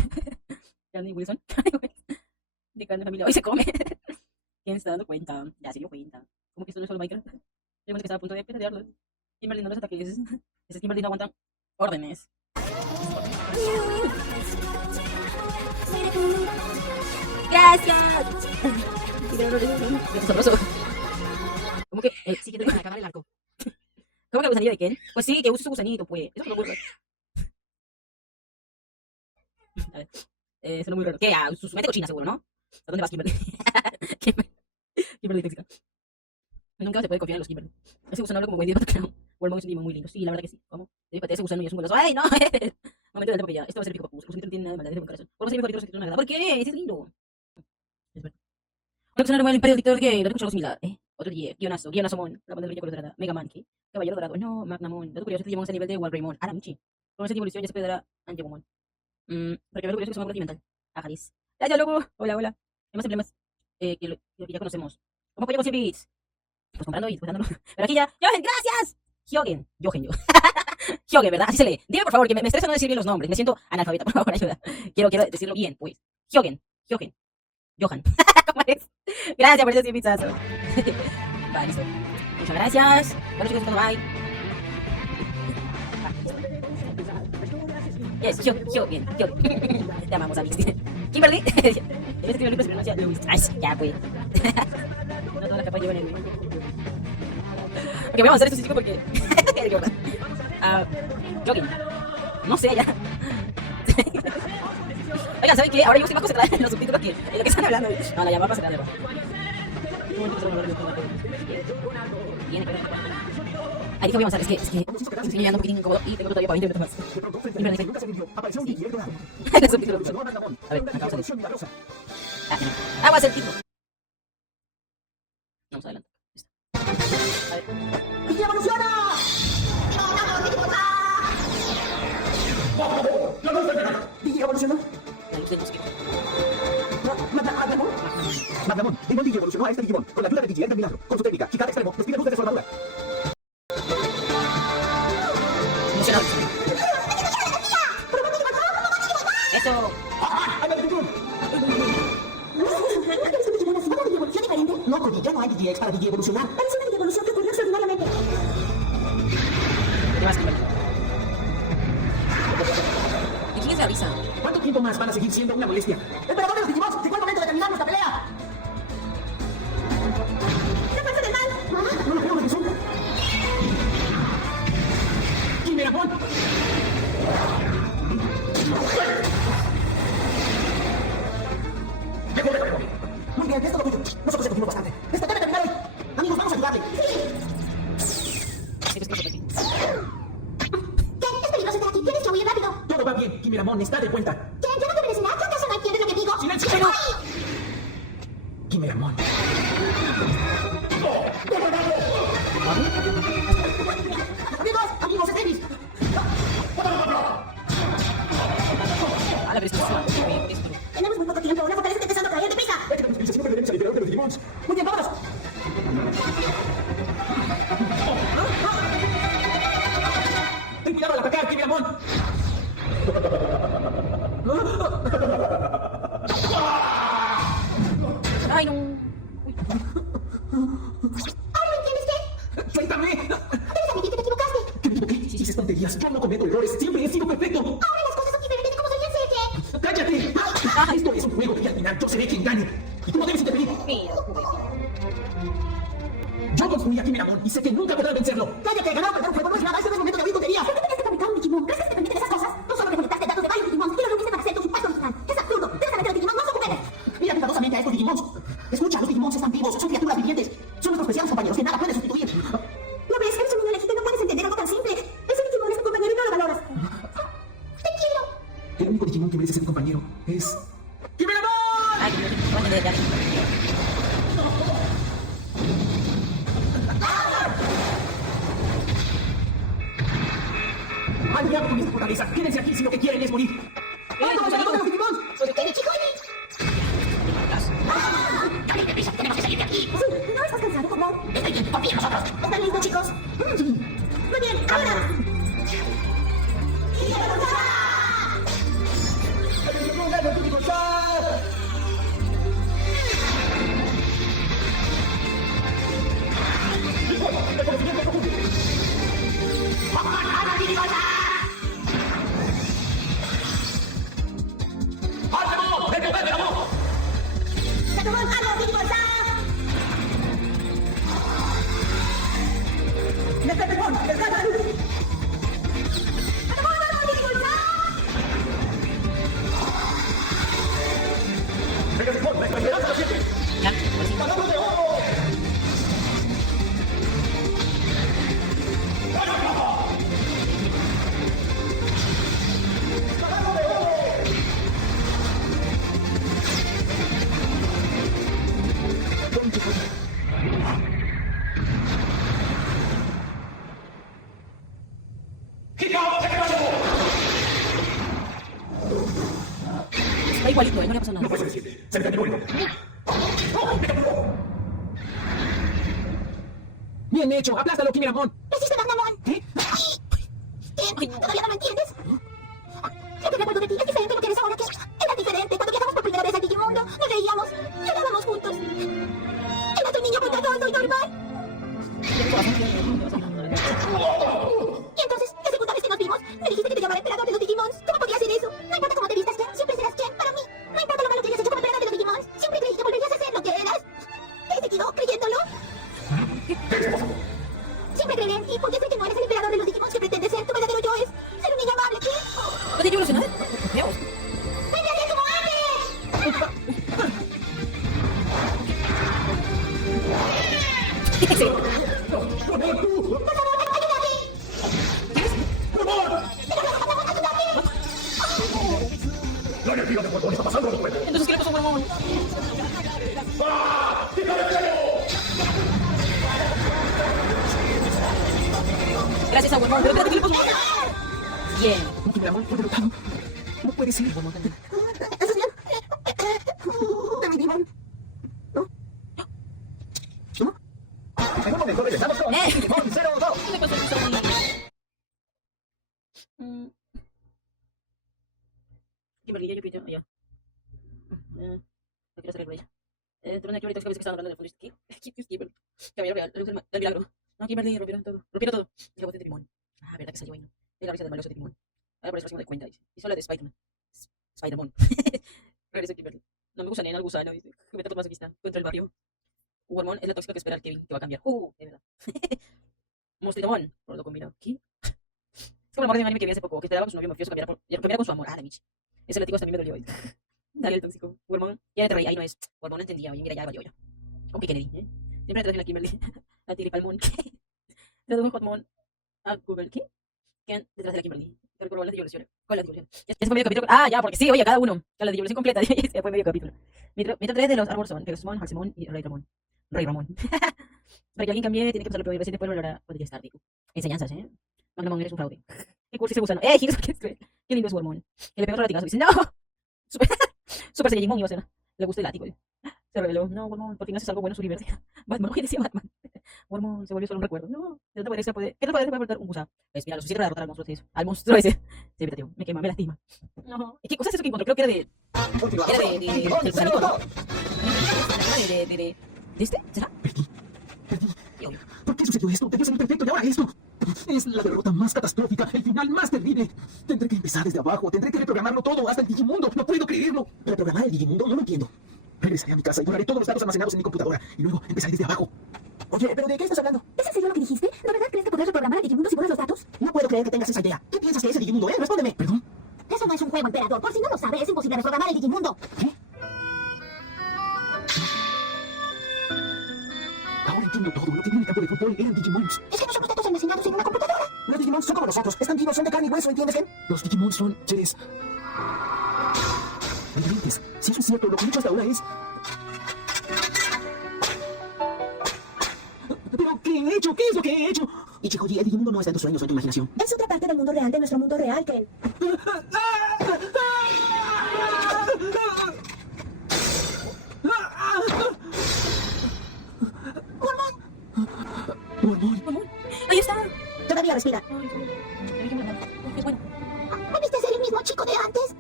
Candy Wilson. De carne familia. Hoy se come. ¿Quién se está dando cuenta? Ya se dio cuenta. ¿Cómo que esto no es solo Minecraft? Yo pensé que estaba a punto de pelearlo. Kimberly no los ataques. Esas Kimberly no aguantan órdenes. Gracias. Qué sabroso. ¿Cómo que sí que tengo que acabar el arco? ¿Cómo que el gusanillo de Ken? Pues sí, que use su gusanito, pues. Eso no me ocurre. A ver. Eso no es muy raro. ¿Qué? Su mente cochina, seguro, ¿no? ¿A dónde vas, Kimberly? Kimberly tóxica. Nunca se puede confiar en los Kimberly. Ese gusano habla como Wendy de Battleground. Wormong es un Digimon muy lindo. Sí, la verdad que sí. ¿Cómo? Debe patear ese gusano y es un goloso. ¡Ay, no! Momento de porque ya. Esto va a ser pico papus. No tiene nada de maldad, de buen corazón. Por ser mi favorito, no nada. ¿Por qué? Ese es lindo. Es verdad. Un opcionario del Imperio Dictador que lo escucho algo similar. Otro día. Guionazo Mon. La banda de color dorada. Mega Man. ¿Qué? Caballero dorado. No, Magnamon. Dato curioso, este Digimon es a nivel de Walreymon. Ah, la Michi. Con esa evolución ya se puede dar a Angemon. Porque lo curioso es que son algo mental. Ajaris. Gracias, loco. Hola, hola. Hay más emblemas que ya conocemos. ¿Cómo apoyo con 100 bits? Pues comprando y buscándolo. Pero aquí ya. ¡Jochen, gracias! Hyogen. Jochen, yo. Hyogen, ¿verdad? Así se lee. Dime, por favor, que me estresa no decir bien los nombres. Me siento analfabeta, por favor, ayuda. Quiero decirlo bien, pues. Hyogen. Johan. ¿Cómo es? Gracias por esos 100 pizzas. Vale, listo. Muchas gracias. Bueno, chicos, bye. Yes, Hyogen. Te amamos, Alex. Kimberly. En vez de Kimberly, pues se pronuncia Luis. Ay, ya, pues. No todas las capas llevan el. Ok, vamos a hacer esto físico porque. Jogging. No sé, ya. Oigan, ¿saben qué? Ahora yo estoy más concentrada en los subtítulos que en lo que están hablando. No, la llamada pasa de Bien, ahí dije, voy a avanzar. Es que estoy llegando un poquitín incómodo y tengo todavía para 20 minutos más. Nunca se rindió. Apareció un Digi, el dorado. Los subtítulos. Evolucionó a Magnamon. A ver, Una acá vamos a evolución milagrosa. Voy a hacer el título. Vamos adelante. A ver. ¡Digi evoluciona! ¡La luz del verano! ¡Digi evolucionó! La luz del mosquito. ¿Magnamon? Magnamon, el buen Digi evolucionó a este Digimon. Con la ayuda de Digi Enter Milagro. Con su técnica, Chicada Extremo, despide luz desde su armadura. Emocionado. Eso. ¡Ay, la Digimon! No, Cody, ya no hay DigiX para Digi evolucionar. Parece una evolución que ocurrió extraordinariamente. ¿Qué más, Kimberly? ¿Y quién es la risa? ¿Cuánto tiempo más van a seguir siendo una molestia? ¡Emperador de los Digimons! ¡Llegó el momento de terminar nuestra pelea! ¡La fuerza del mal! ¡No lo creo, Megazord! ¡Kimeramon! ¡Déjame! Muy bien, es todo tuyo. Nosotros ya cogimos bastante. ¡Esto debe terminar hoy! Amigos, vamos a ayudarle. Sí, pues, ¿Qué? Es peligroso estar aquí. Tienes que huir rápido. Todo va bien. Kimeramon está de vuelta. ¿Qué? ¿Ya no te merecerá? ¿Qué acaso no entiendes lo que digo? ¡Silencio! ¡Ay! Kimeramon. ¡Amigos, es Davis! Ah, la presión. Tenemos muy poco tiempo. La fortaleza está empezando a caer. ¡Deprisa! Ya que tenemos prisa, si no perderemos al emperador de los Digimons. Muy bien, vámonos. ¡Ten cuidado al atacar, Kimeramon! Ay, no. ¿Ahora no entiendes qué? ¡Suéltame! Debes admitir que te equivocaste. ¿Qué me equivoqué? Dices tonterías. Yo no cometo errores. Siempre he sido perfecto. Ahora las cosas son diferentes como solían ser. ¿Qué? ¡Cállate! Esto es un juego y al final yo seré quien gane. Y tú no debes intervenir. Mira, Yo construí a Kimeramon y sé que nunca podrán vencerlo. ¡Cállate! Ganar o perder un juego no es nada. Este no es momento de abrir tonterías. ¿Por qué tienes que fabricar un Digimon? ¿Crees que te permiten esas cosas? Tú solo recolectaste datos de varios Digimons y los reuniste para hacer tu supuesto original. Es absurdo. Debes saber que los Digimon no son juguetes. Mira cuidadosamente a estos Digimons. Escucha, los Digimons están vivos. Son criaturas vivientes. Son nuestros preciados compañeros que nada puede sustituir. ¿No ves? Eres un niño elegido y no puedes entender algo tan simple. Ese Digimon es tu compañero y no lo valoras. ¡Te quiero! El único Digimon que merece ser tu compañero es... ¡Kimeramon! ay, no voy a entender ya. ¡Al diablo con esta fortaleza! ¡Quédense aquí si lo que quieren es morir! ¡Ay, no! ¡Emperador de los Digimons! ¡Soy Kenny, chicos! Sí, ¿no estás cansado, Pokémon? ¡Estoy bien! ¡Confía en nosotros! ¿Están listos, chicos? Muy bien, ahora. pasó nada. No fue suficiente. Se me cayó el nombre. Bien hecho, aplástalo, Kimeramon. ¡Resiste, Magnamon! ¿Qué? ¿Todavía no lo entiendes? Lo que recuerdo de ti es diferente a lo que eres ahora, que era diferente. Cuando viajamos por primera vez al Digimundo, nos reíamos, llorábamos juntos. Eras un niño bondadoso y normal. Y entonces, la segunda vez que nos vimos, me dijiste que te llamara emperador de los Digimons. ¿Cómo podía hacer eso? No importa cómo te vistas quién, siempre serás quién para mí. No importa lo malo que hayas hecho como emperador de los Digimons. Siempre creí que volverías a ser lo que eras. ¿Te has seguido creyéndolo? Siempre creí en ti, porque sé que no eres el emperador de los Digimons que pretende ser. Tu verdadero yo es ser un niño amable, ¿qué? ¿No tiene evolucionar? Veamos. ¡Vuelve a ser como antes! La energía de Gorgón está pasando a mi cuerpo. Entonces, ¿qué le pasó a Wormón? Gracias a Wormón. Pero espérate, ¿qué le pasó a Wormón? Bien. Kimeramon fue derrotado. No puede ser. Wormón también. ¿Estás bien? De mi Digimon. En un momento regresamos con Digimon 02. ¿Qué le pasó a Saúl? Kimberly, yo pito, ya. No quiero salir por ella. Trono aquí ahorita es que estaban hablando del fondo. ¿Qué? Kimberly. Caballero real, la luz del milagro. No, Kimberly, rompieron todo. Rompieron todo. El bote de Timón. Ah, verdad que salió ahí, ¿no? Es la risa del valioso de Timón. Ahora por eso me de cuenta, dice. Y solo de Spider-Man. Spider-Man. Regresa Kimberly. No me gusta ni en el gusano, dice. Me trato más aquí está. Contra el barrio. Wormón es la tóxica que espera el Kevin, que va a cambiar. De verdad. Monstruitamón, por lo combinado. ¿Qué? Es como el amor de un anime que vi hace poco, que esperaba que su novio mafioso cambiara con su amor. Ah, la Michi. Ese látigo hasta a mí me dolió hoy. Dale el tóxico. Wormón, ya te reí, ahí no es. Wormón no entendía, oye, mira, ya valió yo. Ok, Kennedy, ¿eh? Siempre traje la Kimberly. A Tiripalmón. Tradujo Hotmon a Google, ¿qué? ¿Quién detrás de la Kimberly? Te recuerdo la divulgación. ¿Cuál es la divulgación? Ya se fue medio capítulo. Ah, ya, porque sí, oye, cada uno. Ya la divulgación completa. Ya fue medio capítulo. Mitro 3 de los árboles son Pegasusmon, Haxemon y Rey Ramón. Rey Ramón. Para que alguien cambie, tiene que pasarlo primero y después volverá. Podría estar, digo. Enseñanzas, ¿eh? Magnamon, eres un fraude. Qué cursi ese gusano. Giros, ¿qué es? Qué lindo es Wormón. Que le pega otro latigazo. Dice, no. Super Saiyajin iba a ser. Le gusta el látigo. Se reveló. No, Wormón, por fin haces algo bueno, su libertad. Batman, oye, decía Batman. Wormón se volvió solo un recuerdo. No, ¿qué te puede portar un gusano? Pues mira, lo suficiente para derrotar al monstruo ese. Al monstruo ese. Sí, tío, me quema, me lastima. No. ¿Qué cosa es eso que encontró? Creo que era de. Del gusanito. ¿De este? ¿Será? Perdí. ¿Por qué sucedió esto? Debió ser perfecto y ahora esto. Es la derrota más catastrófica, el final más terrible. Tendré que empezar desde abajo, tendré que reprogramarlo todo, hasta el Digimundo. No puedo creerlo. ¿Reprogramar el Digimundo? No lo entiendo. Regresaré a mi casa y borraré todos los datos almacenados en mi computadora y luego empezaré desde abajo. Oye, ¿pero de qué estás hablando? ¿Es en serio lo que dijiste? ¿De verdad crees que podrás reprogramar el Digimundo si borras los datos? No puedo creer que tengas esa idea. ¿Qué piensas que es el Digimundo, Respóndeme. ¿Perdón? Eso no es un juego, emperador. Por si no lo sabes, es imposible reprogramar el Digimundo. ¿Qué? Ahora entiendo todo. Lo que vi en el campo de fútbol eran Digimons. Es que no son los datos almacenados en una computadora. Los Digimons son como nosotros. Están vivos, son de carne y hueso, ¿entiendes, Ken? Los Digimons son seres diferentes. Si eso es cierto, lo que he hecho hasta ahora es... ¿Pero qué he hecho? ¿Qué es lo que he hecho? Ichikoji, el Digimundo no está en tus sueños o en tu imaginación. Es otra parte del mundo real, de nuestro mundo real, Ken. Wormón. Ahí está. Todavía respira. Es bueno. ¿Volviste a ser el mismo chico de antes?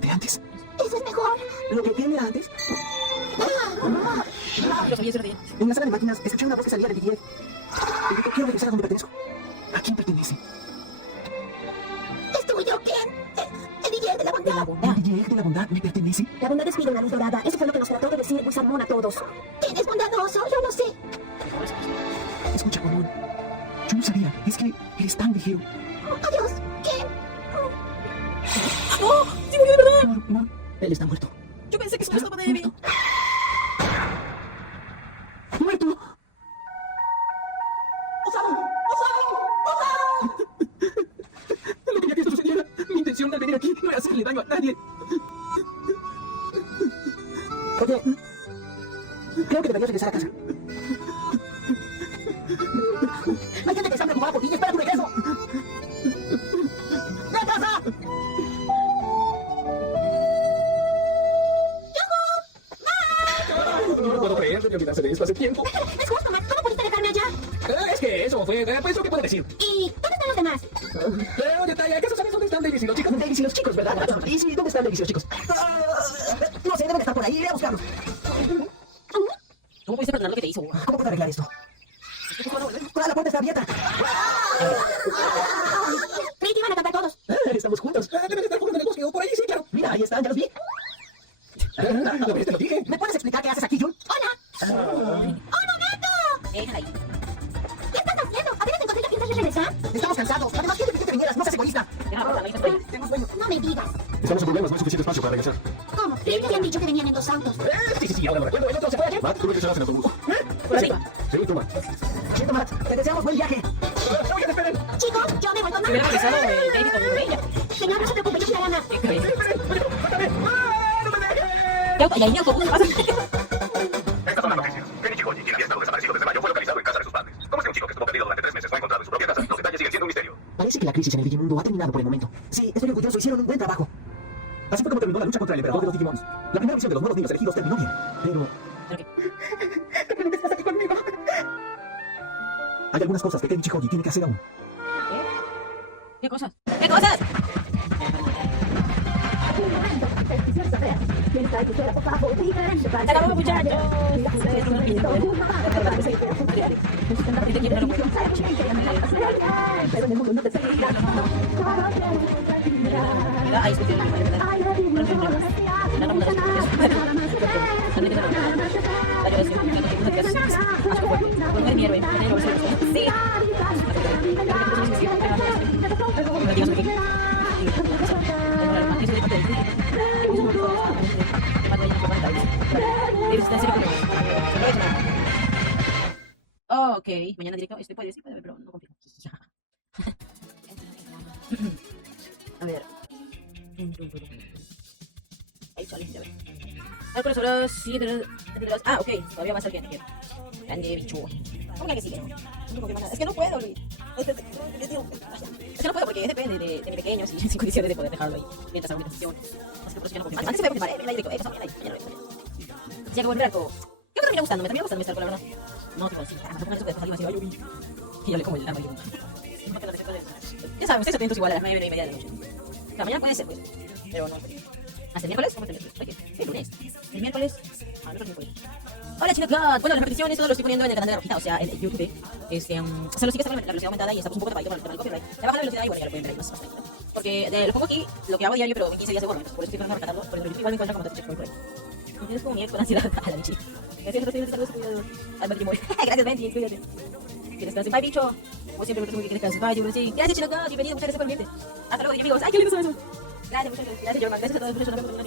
¿De antes? Eso es mejor. ¿Lo que Ken era antes? Lo sabía, eso era de ella. En la sala de máquinas escuché una voz que salía de Didier. Y dijo, quiero regresar a donde pertenezco. ¿A quién pertenece? Es tuyo, Ken. El DJ de la De la bondad. bondad. ¿El Didier de la bondad me pertenece? La bondad despide una luz dorada. Eso fue lo que nos trató de decir Wizardmon a todos. Ken es bondadoso, yo lo sé. Escucha, Wormón. Yo no sabía. Es que eres tan ligero. Adiós, Ken. ¡Oh! ¡Sí murió de verdad! Wormón. Él está muerto. Yo pensé que solo estaba débil. ¡Muerto! No quería que esto sucediera. Mi intención al venir aquí no era hacerle daño a nadie. Oye, creo que deberías regresar a casa. Hay gente que está preocupada por ti y espera tu regreso. ¡La casa! esto hace tiempo. Es justo, Matt. ¿Cómo pudiste dejarme allá? Es que eso fue, pues, lo que puedo decir. ¿Y dónde están los demás? Oye, Taya, ¿acaso sabes dónde están Davis y los chicos? Davis y los chicos, ¿verdad? Y sí, ¿dónde están Davis y los chicos? No sé, deben estar por ahí. Iré a buscarlos. ¿Cómo pudiste perdonar lo que te hizo? ¿Cómo puedo arreglar esto? La puerta está abierta. Creí que iban a cantar todos. Estamos juntos. Deben estar juntos en el bosque o por ahí, sí, claro. Mira, ahí están, ya los vi. ¿Lo ves? Te lo dije. ¿Me puedes explicar qué haces aquí, Jun? ¡Hola! ¡Un momento! Déjala ahí. ¿Qué estás haciendo? ¿Apenas encontré que piensas regresar? Estamos cansados. Además, ¿quién te pidió que vinieras? No seas egoísta. Déjala por la lista por ahí. Tengo sueño. No me digas. Estamos en problemas, no hay suficiente espacio para regresar. ¿Cómo? Creí que habían dicho que venían en 2 autos. Sí, ahora lo recuerdo. ¿El otro se fue ayer? Matt, tú regresarás en autobús. Por arriba. Sí, tú, Matt. Siento, Matt. Te deseamos buen viaje. Oigan, esperen. Chicos, yo me voy con Si hubiera Matt. regresado David con ella. Señor, no se preocupe, yo cuidaré a Matt. Qué cabeza. ¡No me dejes! ¿Y ahí mi autobús? ¿Qué pasa? Estas son las noticias. Kenny Chicoyi, quien había estado desaparecido desde mayo, fue localizado en casa de sus padres. ¿Cómo es que un chico que estuvo perdido durante 3 meses fue encontrado en su propia casa? Los detalles siguen siendo un misterio. Parece que la crisis en el Digimundo ha terminado por el momento. Sí, estoy orgulloso. Hicieron un buen trabajo. Así fue como terminó la lucha contra el emperador de los Digimons. La primera misión de los nuevos niños elegidos terminó bien. Pero ¿Pero qué? ¿qué estás aquí conmigo? Hay algunas cosas que Kenny Chicoyi tiene que hacer aún. ¿Qué cosas? ¿Qué cosas? Se acabó, muchachos. Ahí se Oh, ok, mañana directo. Este puede, sí puede, pero no confío. A ver. Ahí sale, ya ver. Algunas horas, sí, ah, ok, todavía va a ser bien. Grande bicho. ¿Cómo que sigue? Es que no puedo, Luis. Es que no puedo porque depende de mi pequeño, si sin condiciones de poder dejarlo ahí mientras hago mi sesión. Así que por eso ya no confío. Antes se me confirmar, mañana directo, pasa mañana, mañana. Ya que volver algo. ¿Qué me termina gustando? Me termina gustando mi estar con la verdad. No, tipo así, no pongan eso que después alguien va a decir, ay, yo vi. Y yo le como el arma y yo. Ya saben, ustedes atentos igual a las 9:30 de la noche. O sea, mañana puede ser, pues. Pero no. ¿Hasta el miércoles? ¿Cómo el miércoles? ¿Qué lunes? ¿El miércoles? Ah, no, miércoles. Hola, chicos. Bueno, las repeticiones todo lo estoy poniendo en el canal de Rojita, o sea, en YouTube. Se lo sigue con la velocidad aumentada y estamos un poco tapadito con el tema del copyright. Le baja la velocidad y bueno, ya lo pueden ver ahí más tranquilo. Porque lo pongo aquí, lo que hago diario, pero en 15 días de borro. Entonces, por eso estoy tratando de rescatarlo. Por el YouTube igual me encuentran como te por ahí. Y tienes como miedo con ansiedad a la bichi. Gracias, saludos, cuidado. Al matrimonio. Gracias, Benji, cuídate. Que descanses. Bye, bicho. Como siempre, me gusta que descanses. Bye, yo sí. Gracias, chicos. Bienvenido, muchas gracias por el ambiente. Hasta luego, amigos. Ay, qué lindo son eso. Gracias, muchas gracias. Gracias, Jorma. Gracias a todos. Muchas gracias por